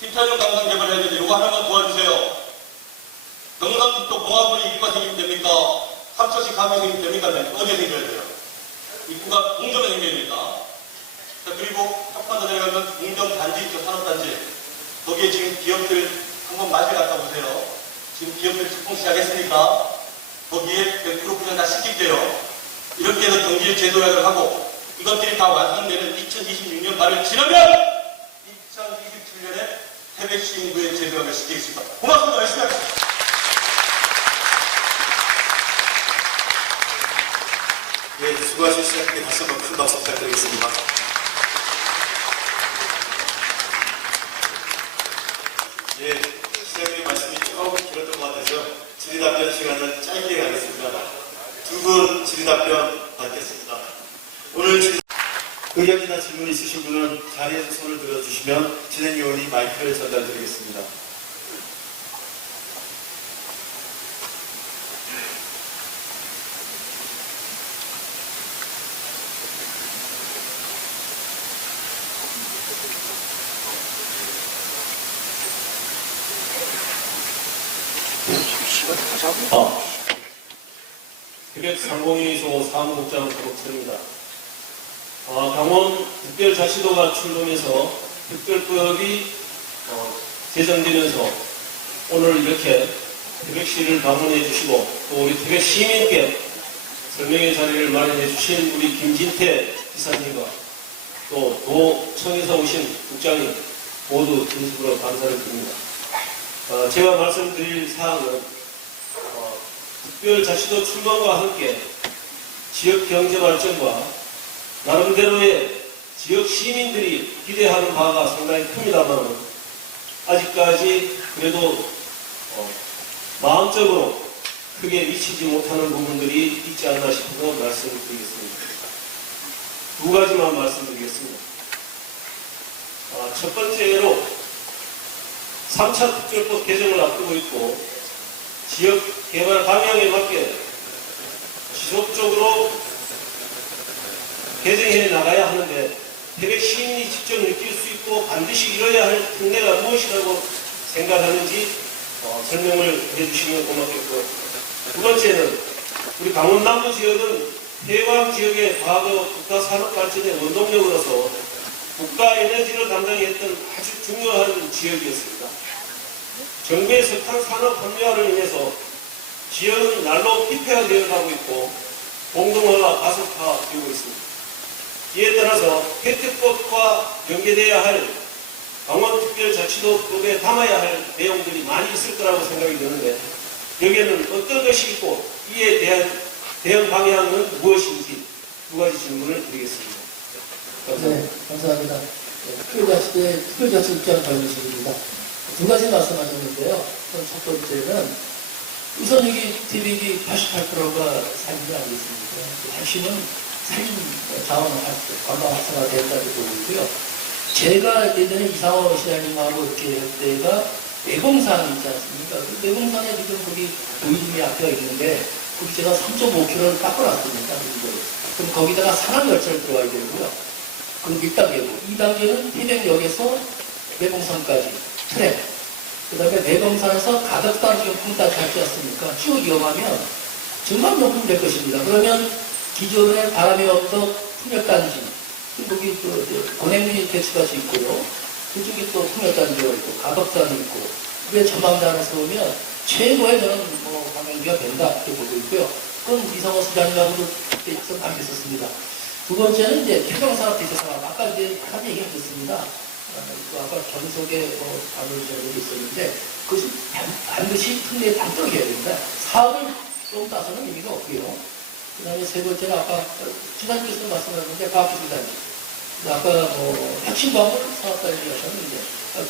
기타용 강상 개발해야 되는데 이거 하나만 도와주세요. 경상북도 공화군이 입구가 생기면 됩니까? 삼천시 가면 생기면 됩니까? 어디에 생겨야 돼요? 입구가 공정에 생겨야 됩니다. 자, 그리고 조금만 더 내려가면 공정단지 있죠, 산업단지. 거기에 지금 기업들 한번 맛을 갔다 보세요. 지금 기업들 착공 시작했으니까 거기에 100% 분양 다 시킬게요. 이렇게 해서 경기를 재도약을 하고 이것들이 다 완성되는 2026년 말을 지나면 2027년에 태백시민구에 재도약을 시키겠습니다. 고맙습니다. 열심히 하겠습니다. 네, 수고하신 시장님께 다시 한번 큰 박수 부탁드리겠습니다. 예, 시장님 말씀이 조금 길었던 것 같아서 질의답변 시간은 짧게 가겠습니다. 두 분 질의답변 받겠습니다. 오늘 의견이나 질문 있으신 분은 자리에서 손을 들어주시면 진행위원이 마이크를 전달드리겠습니다. 태백상공회의소 사무국장 박철입니다. 강원 특별자치도가 출범해서 특별법이 제정되면서 오늘 이렇게 태백시를 방문해 주시고 또 우리 태백 시민께 설명의 자리를 마련해 주신 우리 김진태 지사님과 또 도청에서 오신 국장님 모두 진심으로 감사를 드립니다. 제가 말씀드릴 사항은 특별자치도 출범과 함께 지역 경제 발전과 나름대로의 지역 시민들이 기대하는 바가 상당히 큽니다만 아직까지 그래도 마음적으로 크게 미치지 못하는 부분들이 있지 않나 싶어서 말씀드리겠습니다. 두 가지만 말씀드리겠습니다. 첫 번째로 3차 특별법 개정을 앞두고 있고 지역 개발 방향에 맞게 지속적으로 개정해 나가야 하는데 태백 시민이 직접 느낄 수 있고 반드시 이뤄야 할 특례가 무엇이라고 생각하는지 설명을 해주시면 고맙겠고, 두 번째는 우리 강원 남부 지역은 해방 지역의 과거 국가 산업 발전의 원동력으로서 국가 에너지를 담당했던 아주 중요한 지역이었습니다. 정부의 석탄 산업 합리화를 인해서 지역은 날로 피폐화되어 가고 있고 공동화가 가속화되고 있습니다. 이에 따라서 혜택법과 연계되어야 할 강원특별자치도법에 담아야 할 내용들이 많이 있을 거라고 생각이 드는데 여기에는 어떤 것이 있고 이에 대한 대응 방향은 무엇인지 두 가지 질문을 드리겠습니다. 네, 감사합니다. 특별자치 입장 관련식입니다. 두 가지 말씀하셨는데요. 첫 번째는 우선 여기 TV기 88%가 살인이 아니겠습니까? 핵심은 살인 자원을 관광 활성화 된다고 보고 있고요. 제가 예전에 이상호 시장님하고 이렇게 할 때가 내공산 있지 않습니까? 그 내공산에 지금 거기 도이름이 앞에 있는데 거기 제가 3.5km를 깎아놨습니다. 그럼 거기다가 산악열차를 들어가야 되고요. 그럼 1단계고 2단계는 태백역에서 내공산까지 트램 그 다음에 내공산에서 가덕산 지금 풍까지 할지 않습니까? 쭉 이어가면 정말 높은 될 것입니다. 그러면 기존의 바람의 언덕 풍력단지 거기 또 고냉리 대추같이 있고요. 그쪽에 또 풍력단지가 있고 가덕산이 있고 그게 전망단에서 보면 최고의 저는 관광지가 된다 이렇게 보고 있고요. 그건 이상호 수장님하고도 그때 좀 많이 했었습니다. 두 번째는 이제 태평산업 대체산업 아까 이제 한 얘기 했었습니다. 아까 경속에 단어를 전해도 있었는데 그것이 반드시 특례에 단독해야 됩니다. 사업을 좀 따서는 의미가 없고요. 그 다음에 세 번째는 아까 지난주에서 말씀하셨는데 과학기술단지 아까 핵심 과목을 사업단지 하셨는데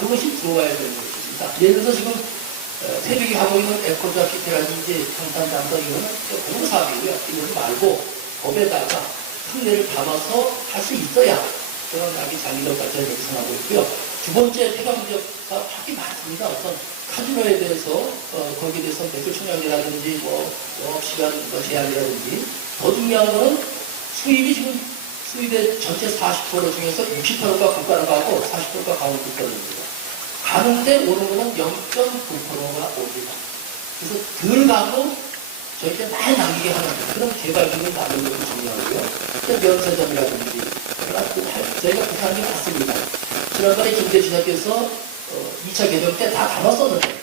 그것이 들어와야 되는 것입니다. 예를 들어서 지금 태백이 하고 있는 에코자키테라든지 평탄장터 이거는 공사업이고요. 이거 말고 법에다가 특례를 담아서 할 수 있어야 그런 아기 장기적 발전을 생각하고 있고요. 두 번째 폐광지역 사업 하기 많습니다. 우선 카지노에 대해서 거기에 대해서 매출 총량이라든지 영업시간 제한이라든지 더 중요한 거는 수입이 지금 수입의 전체 40% 중에서 60%가 국가로 가고 40%가 강원국가입니다. 가는데 오는 거는 0.9%가 옵니다. 그래서 덜 가고 저희가 많이 남기게 하는 그런 개발비를 남기는 것이 중요하고요. 면세점이라든지 저희가 그 사람이 같습니다. 지난번에 김대지사께서 2차 개정 때 다 담았었는데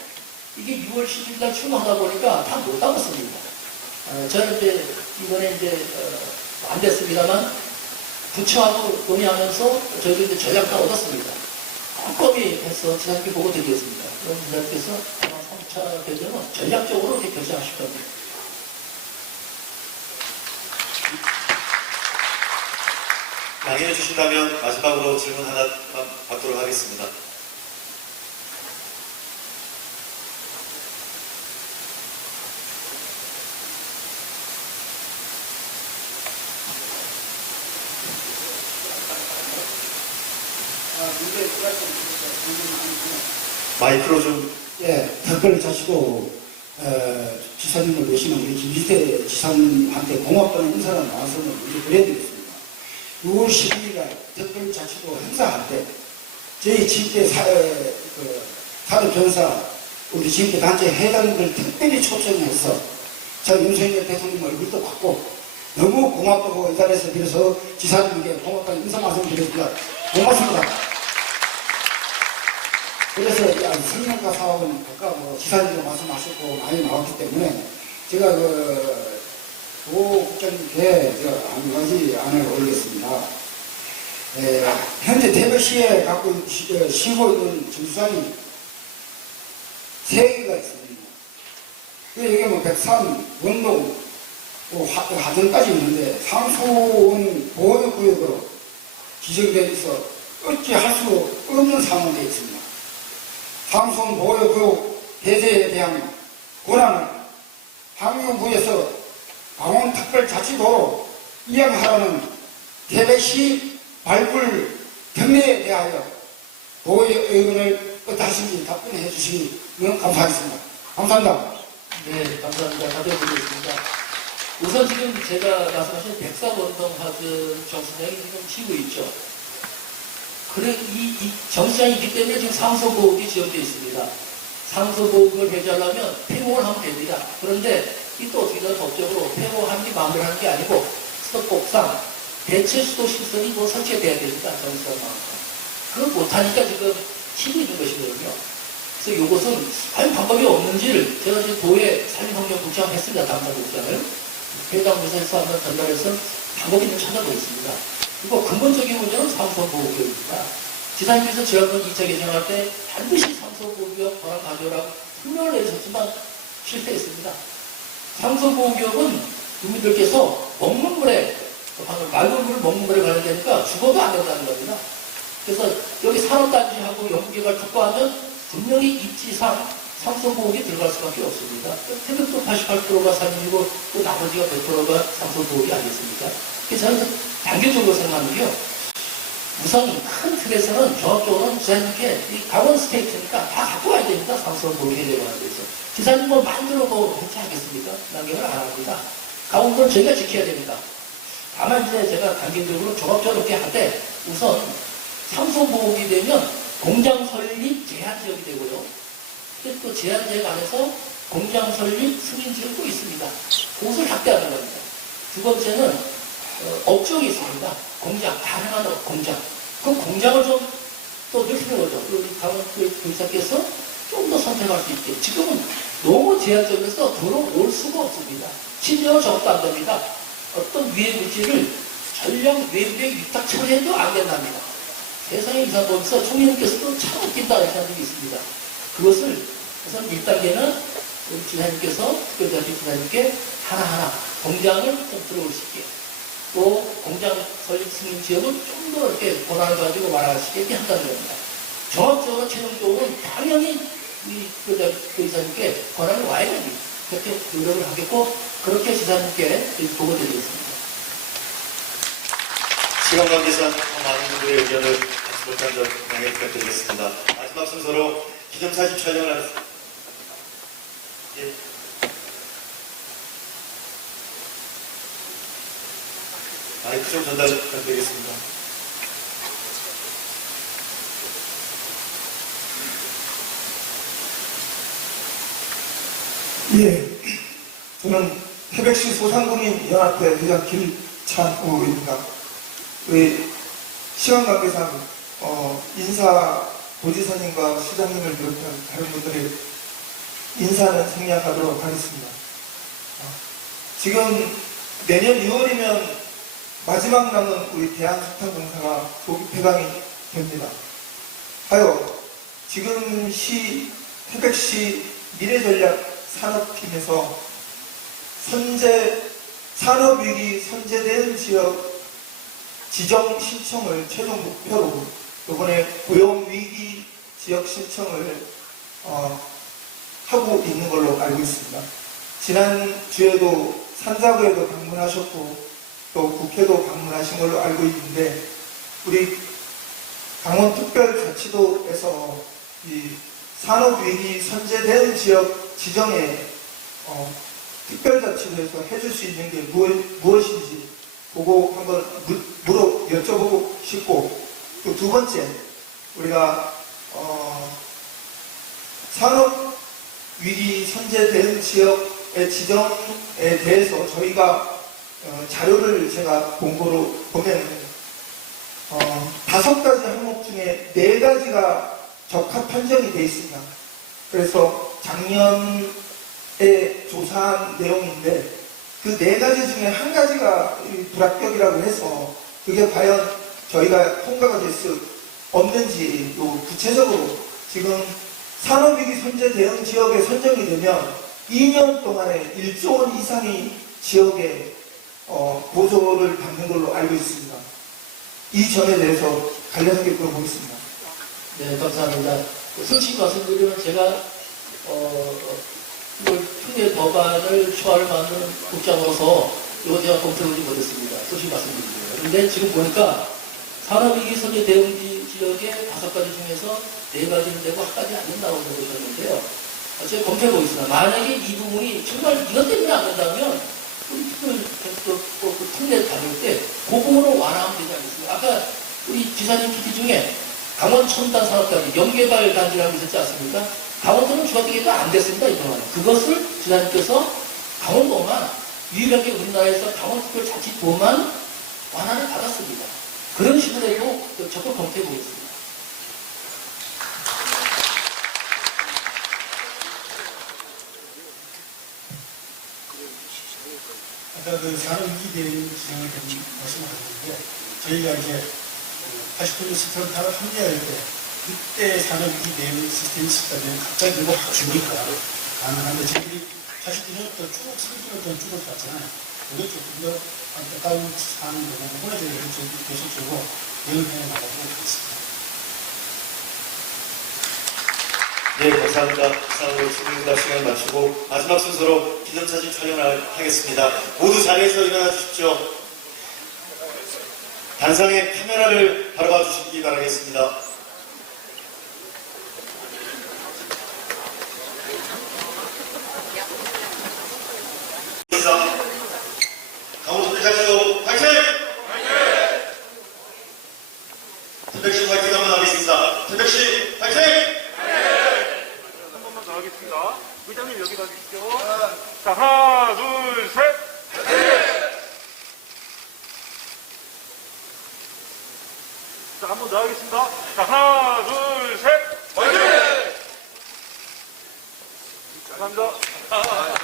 이게 6월 10일 날 출마하다 보니까 다 못 담았습니다. 저는 이제 이번에 이제 안 됐습니다만 부처하고 논의하면서 저희도 이제 전략 다 얻었습니다. 꼼꼼히 해서 지사님께 보고 드리겠습니다. 그럼 지사님께서 아마 3차 개정은 전략적으로 이렇게 결정하실 겁니다. 양해해 주신다면 마지막으로 질문 하나 받도록 하겠습니다. 마이크로 좀. 예, 특별자치도 지사님을 모시는 우리 김지태 지사님한테 고맙다는 인사를 나와서는 우리 보내드리겠습니다. 6월 12일 날 특별자치도 행사할 때 저희 지휘대 사도변사 우리 지휘대 단체 회장님들 특별히 초청해서 저 윤석열 대통령 얼굴도 봤고 너무 고맙다고 이 자리에서 드려서 지사님에게 고맙다는 인사 말씀 드렸습니다. 고맙습니다. 그래서 성년과 사업은 아까 지사님도 말씀하셨고 많이 나왔기 때문에 제가 도 국장님께 한 가지 안을 올리겠습니다. 현재 태백시에 쉬고 있는 정수장이 3개가 있습니다. 여기 백산, 원동, 하전까지 있는데 상수원 보호구역으로 지정되어 있어 어찌할 수 없는 상황이 되어 있습니다. 상수원 보호구역 해제에 대한 권한을 환경부에서 강원특별자치도로 이양하라는 태백시 발굴 특례에 대하여 도의 의견을 어떠하신지 답변해 주시면 감사하겠습니다. 감사합니다. 네, 감사합니다. 답변드리겠습니다. 우선 지금 제가 말씀하신 백사원동하전 정수장이 지금 쉬고 있죠. 그래, 이 정수장이 있기 때문에 지금 상소보호이 지역되어 있습니다. 상소보호를 해제하려면 폐목을 하면 됩니다. 그런데 이 또 어떻게 되나 법적으로 폐목하는 게 마음대로 하는 게 아니고 수도법상 대체 수도 시설이 설치돼야 됩니다. 정수장만큼. 그걸 못하니까 지금 쉬고 있는 것이거든요. 그래서 이것은 과연 방법이 없는지를 제가 지금 도에 산림환경국장 했습니다. 담당국장을 회장부에서 한번 전달해서 방법이 있는 찾아보고 있습니다. 그리고 근본적인 문제는 상속보호교육입니다. 지사님께서 지난번 2차 개정할 때 반드시 상속보호교육 권한 가져오라고 분명을 내주셨지만 실패했습니다. 상속보호교육은 국민들께서 먹는 물에, 방금 맑은 물을 먹는 물에 관련되니까 죽어도 안 된다는 겁니다. 그래서 여기 산업단지하고 연구개발 특화하면 분명히 입지상 상속보호에 들어갈 수밖에 없습니다. 태극도 88%가 산림이고 또 나머지가 100%가 상속보호이 아니겠습니까? 그래서 저는 단계적으로 생각하는 게요. 우선 큰 틀에서는 종합적으로는 지사님께 이 강원 스테이트니까 다 갖고 와야 됩니다. 상속보호 해제를 하기 위해서. 지사님 뭐 만들어 뭐 해체하겠습니까? 남경을 안 합니다. 강원도는 저희가 지켜야 됩니다. 다만 이제 제가 단계적으로 종합적으로 이렇게 할 때 우선 상속보호이 되면 공장 설립 제한 지역이 되고요. 또 제한 지역 안에서 공장 설립 승인 지역도 있습니다. 그것을 확대하는 겁니다. 두 번째는 업종이 있습니다. 공장, 다양한 공장. 그 공장을 좀 또 넓히는 거죠. 우리 강원 교사께서 좀 더 선택할 수 있게. 지금은 너무 제한적에서 들어올 수가 없습니다. 심지어 적도 안 됩니다. 어떤 위해 물질을 전량 외부에 위탁 처리해도 안 된답니다. 세상에 이상 보면서 총리님께서도 참 웃긴다는 생각이 있습니다. 그것을 우선 1단계는 우리 지사님께서, 특별자치 지사님께 하나하나 공장을 좀 들어올 수 있게, 또 공장 설립 승인 지역을 좀 더 이렇게 권한을 가지고 완화시키게 한다는 겁니다. 종합적으로, 최종적으로는 당연히 우리 특별자치님께 권한이 와야 됩니다. 그렇게 노력을 하겠고, 그렇게 지사님께 보고드리겠습니다. 시간 관계상 많은 분들의 의견을 받지 못한 점 양해 부탁드리겠습니다. 마지막 순서로 기념사진 촬영을 하겠습니다. 예. 마이크 좀 전달 부탁드리겠습니다. 예, 저는 태백시 소상공인연합회 회장 김찬우입니다. 시간 관계상 인사 도지사님과 시장님을 비롯한 다른 분들의 인사는 생략하도록 하겠습니다. 지금 내년 6월이면 마지막 남은 우리 대한석탄공사가 조기 폐강이 됩니다. 하여 지금 태백시 미래전략 산업팀에서 산업위기 선제 대응 지역 지정 신청을 최종 목표로 이번에 고용위기 지역 신청을 하고 있는 걸로 알고 있습니다. 지난주에도 산자부에도 방문하셨고 또 국회도 방문하신 걸로 알고 있는데 우리 강원특별자치도에서 이 산업위기 선제 대응 지역 지정에 특별자치도에서 해줄 수 있는 게 무엇인지 보고 한번 여쭤보고 싶고, 또 두 번째, 우리가 산업위기 선제 대응 지역의 지정에 대해서 저희가 자료를 제가 본 거로 보면 5가지 항목 중에 4가지가 적합 판정이 되어 있습니다. 그래서 작년에 조사한 내용인데 그 4가지 중에 한 가지가 불합격이라고 해서 그게 과연 저희가 통과가 될 수 없는지 구체적으로 지금 산업위기 선제 대응 지역에 선정이 되면 2년 동안에 1조 원 이상의 지역에 보조를 받는 걸로 알고 있습니다. 이 점에 대해서 관련하게 물어보겠습니다. 네, 감사합니다. 솔직히 말씀드리면 제가 이걸 특례 법안을 초안을 만드는 국장으로서 이거 제가 검토하지 못했습니다. 솔직히 말씀드립니다. 그런데 지금 보니까 산업위기 선제 대응 지역의 5가지 중에서 4가지는 되고 1가지 안 된다고 보셨는데요. 제가 검토해 보겠습니다. 만약에 이 부분이 정말 이것 때문에 안 된다면 우리 특례 다닐 때 그 부분을 완화하면 되지 않겠습니까? 아까 우리 지사님 PT 중에 강원 첨단 산업단지, 연개발 단지라고 있었지 않습니까? 강원도는 주관되기가 안 됐습니다, 이동안. 그것을 지사님께서 강원도만, 유일하게 우리나라에서 강원특별자치도만 완화를 받았습니다. 그런 식으로 해도 적극 검토해 보겠습니다. 아까 그 산업위기 대응 지정을 말씀하셨는데 저희가 이제 89년 스턴타를 합류할 때 그때 산업이 내부 시스템이 있었다면 갑자기 그거 확 주니까 가능한데 저희들이 89년부터 쭉 30년 쭉 갔잖아요. 그게 조금 더 안타까운 상황인 거고 그거에 대해서 계속적으로 연구해 나가고 있습니다. 네, 감사합니다. 이상으로 질문응답 시간을 마치고 마지막 순서로 기념사진 촬영을 하겠습니다. 모두 자리에서 일어나 주십시오. 단상에 카메라를 바라봐 주시기 바라겠습니다. 인사. 강원특별자치도 화이팅! 태백시 화이팅 한번 하겠습니다. 태백시 화이팅! 한 번만 더 하겠습니다. 의장님 여기 봐주시죠. 자, 하나, 둘, 셋. 자, 한 번 더 하겠습니다. 자, 하나, 둘, 셋. 감사합니다.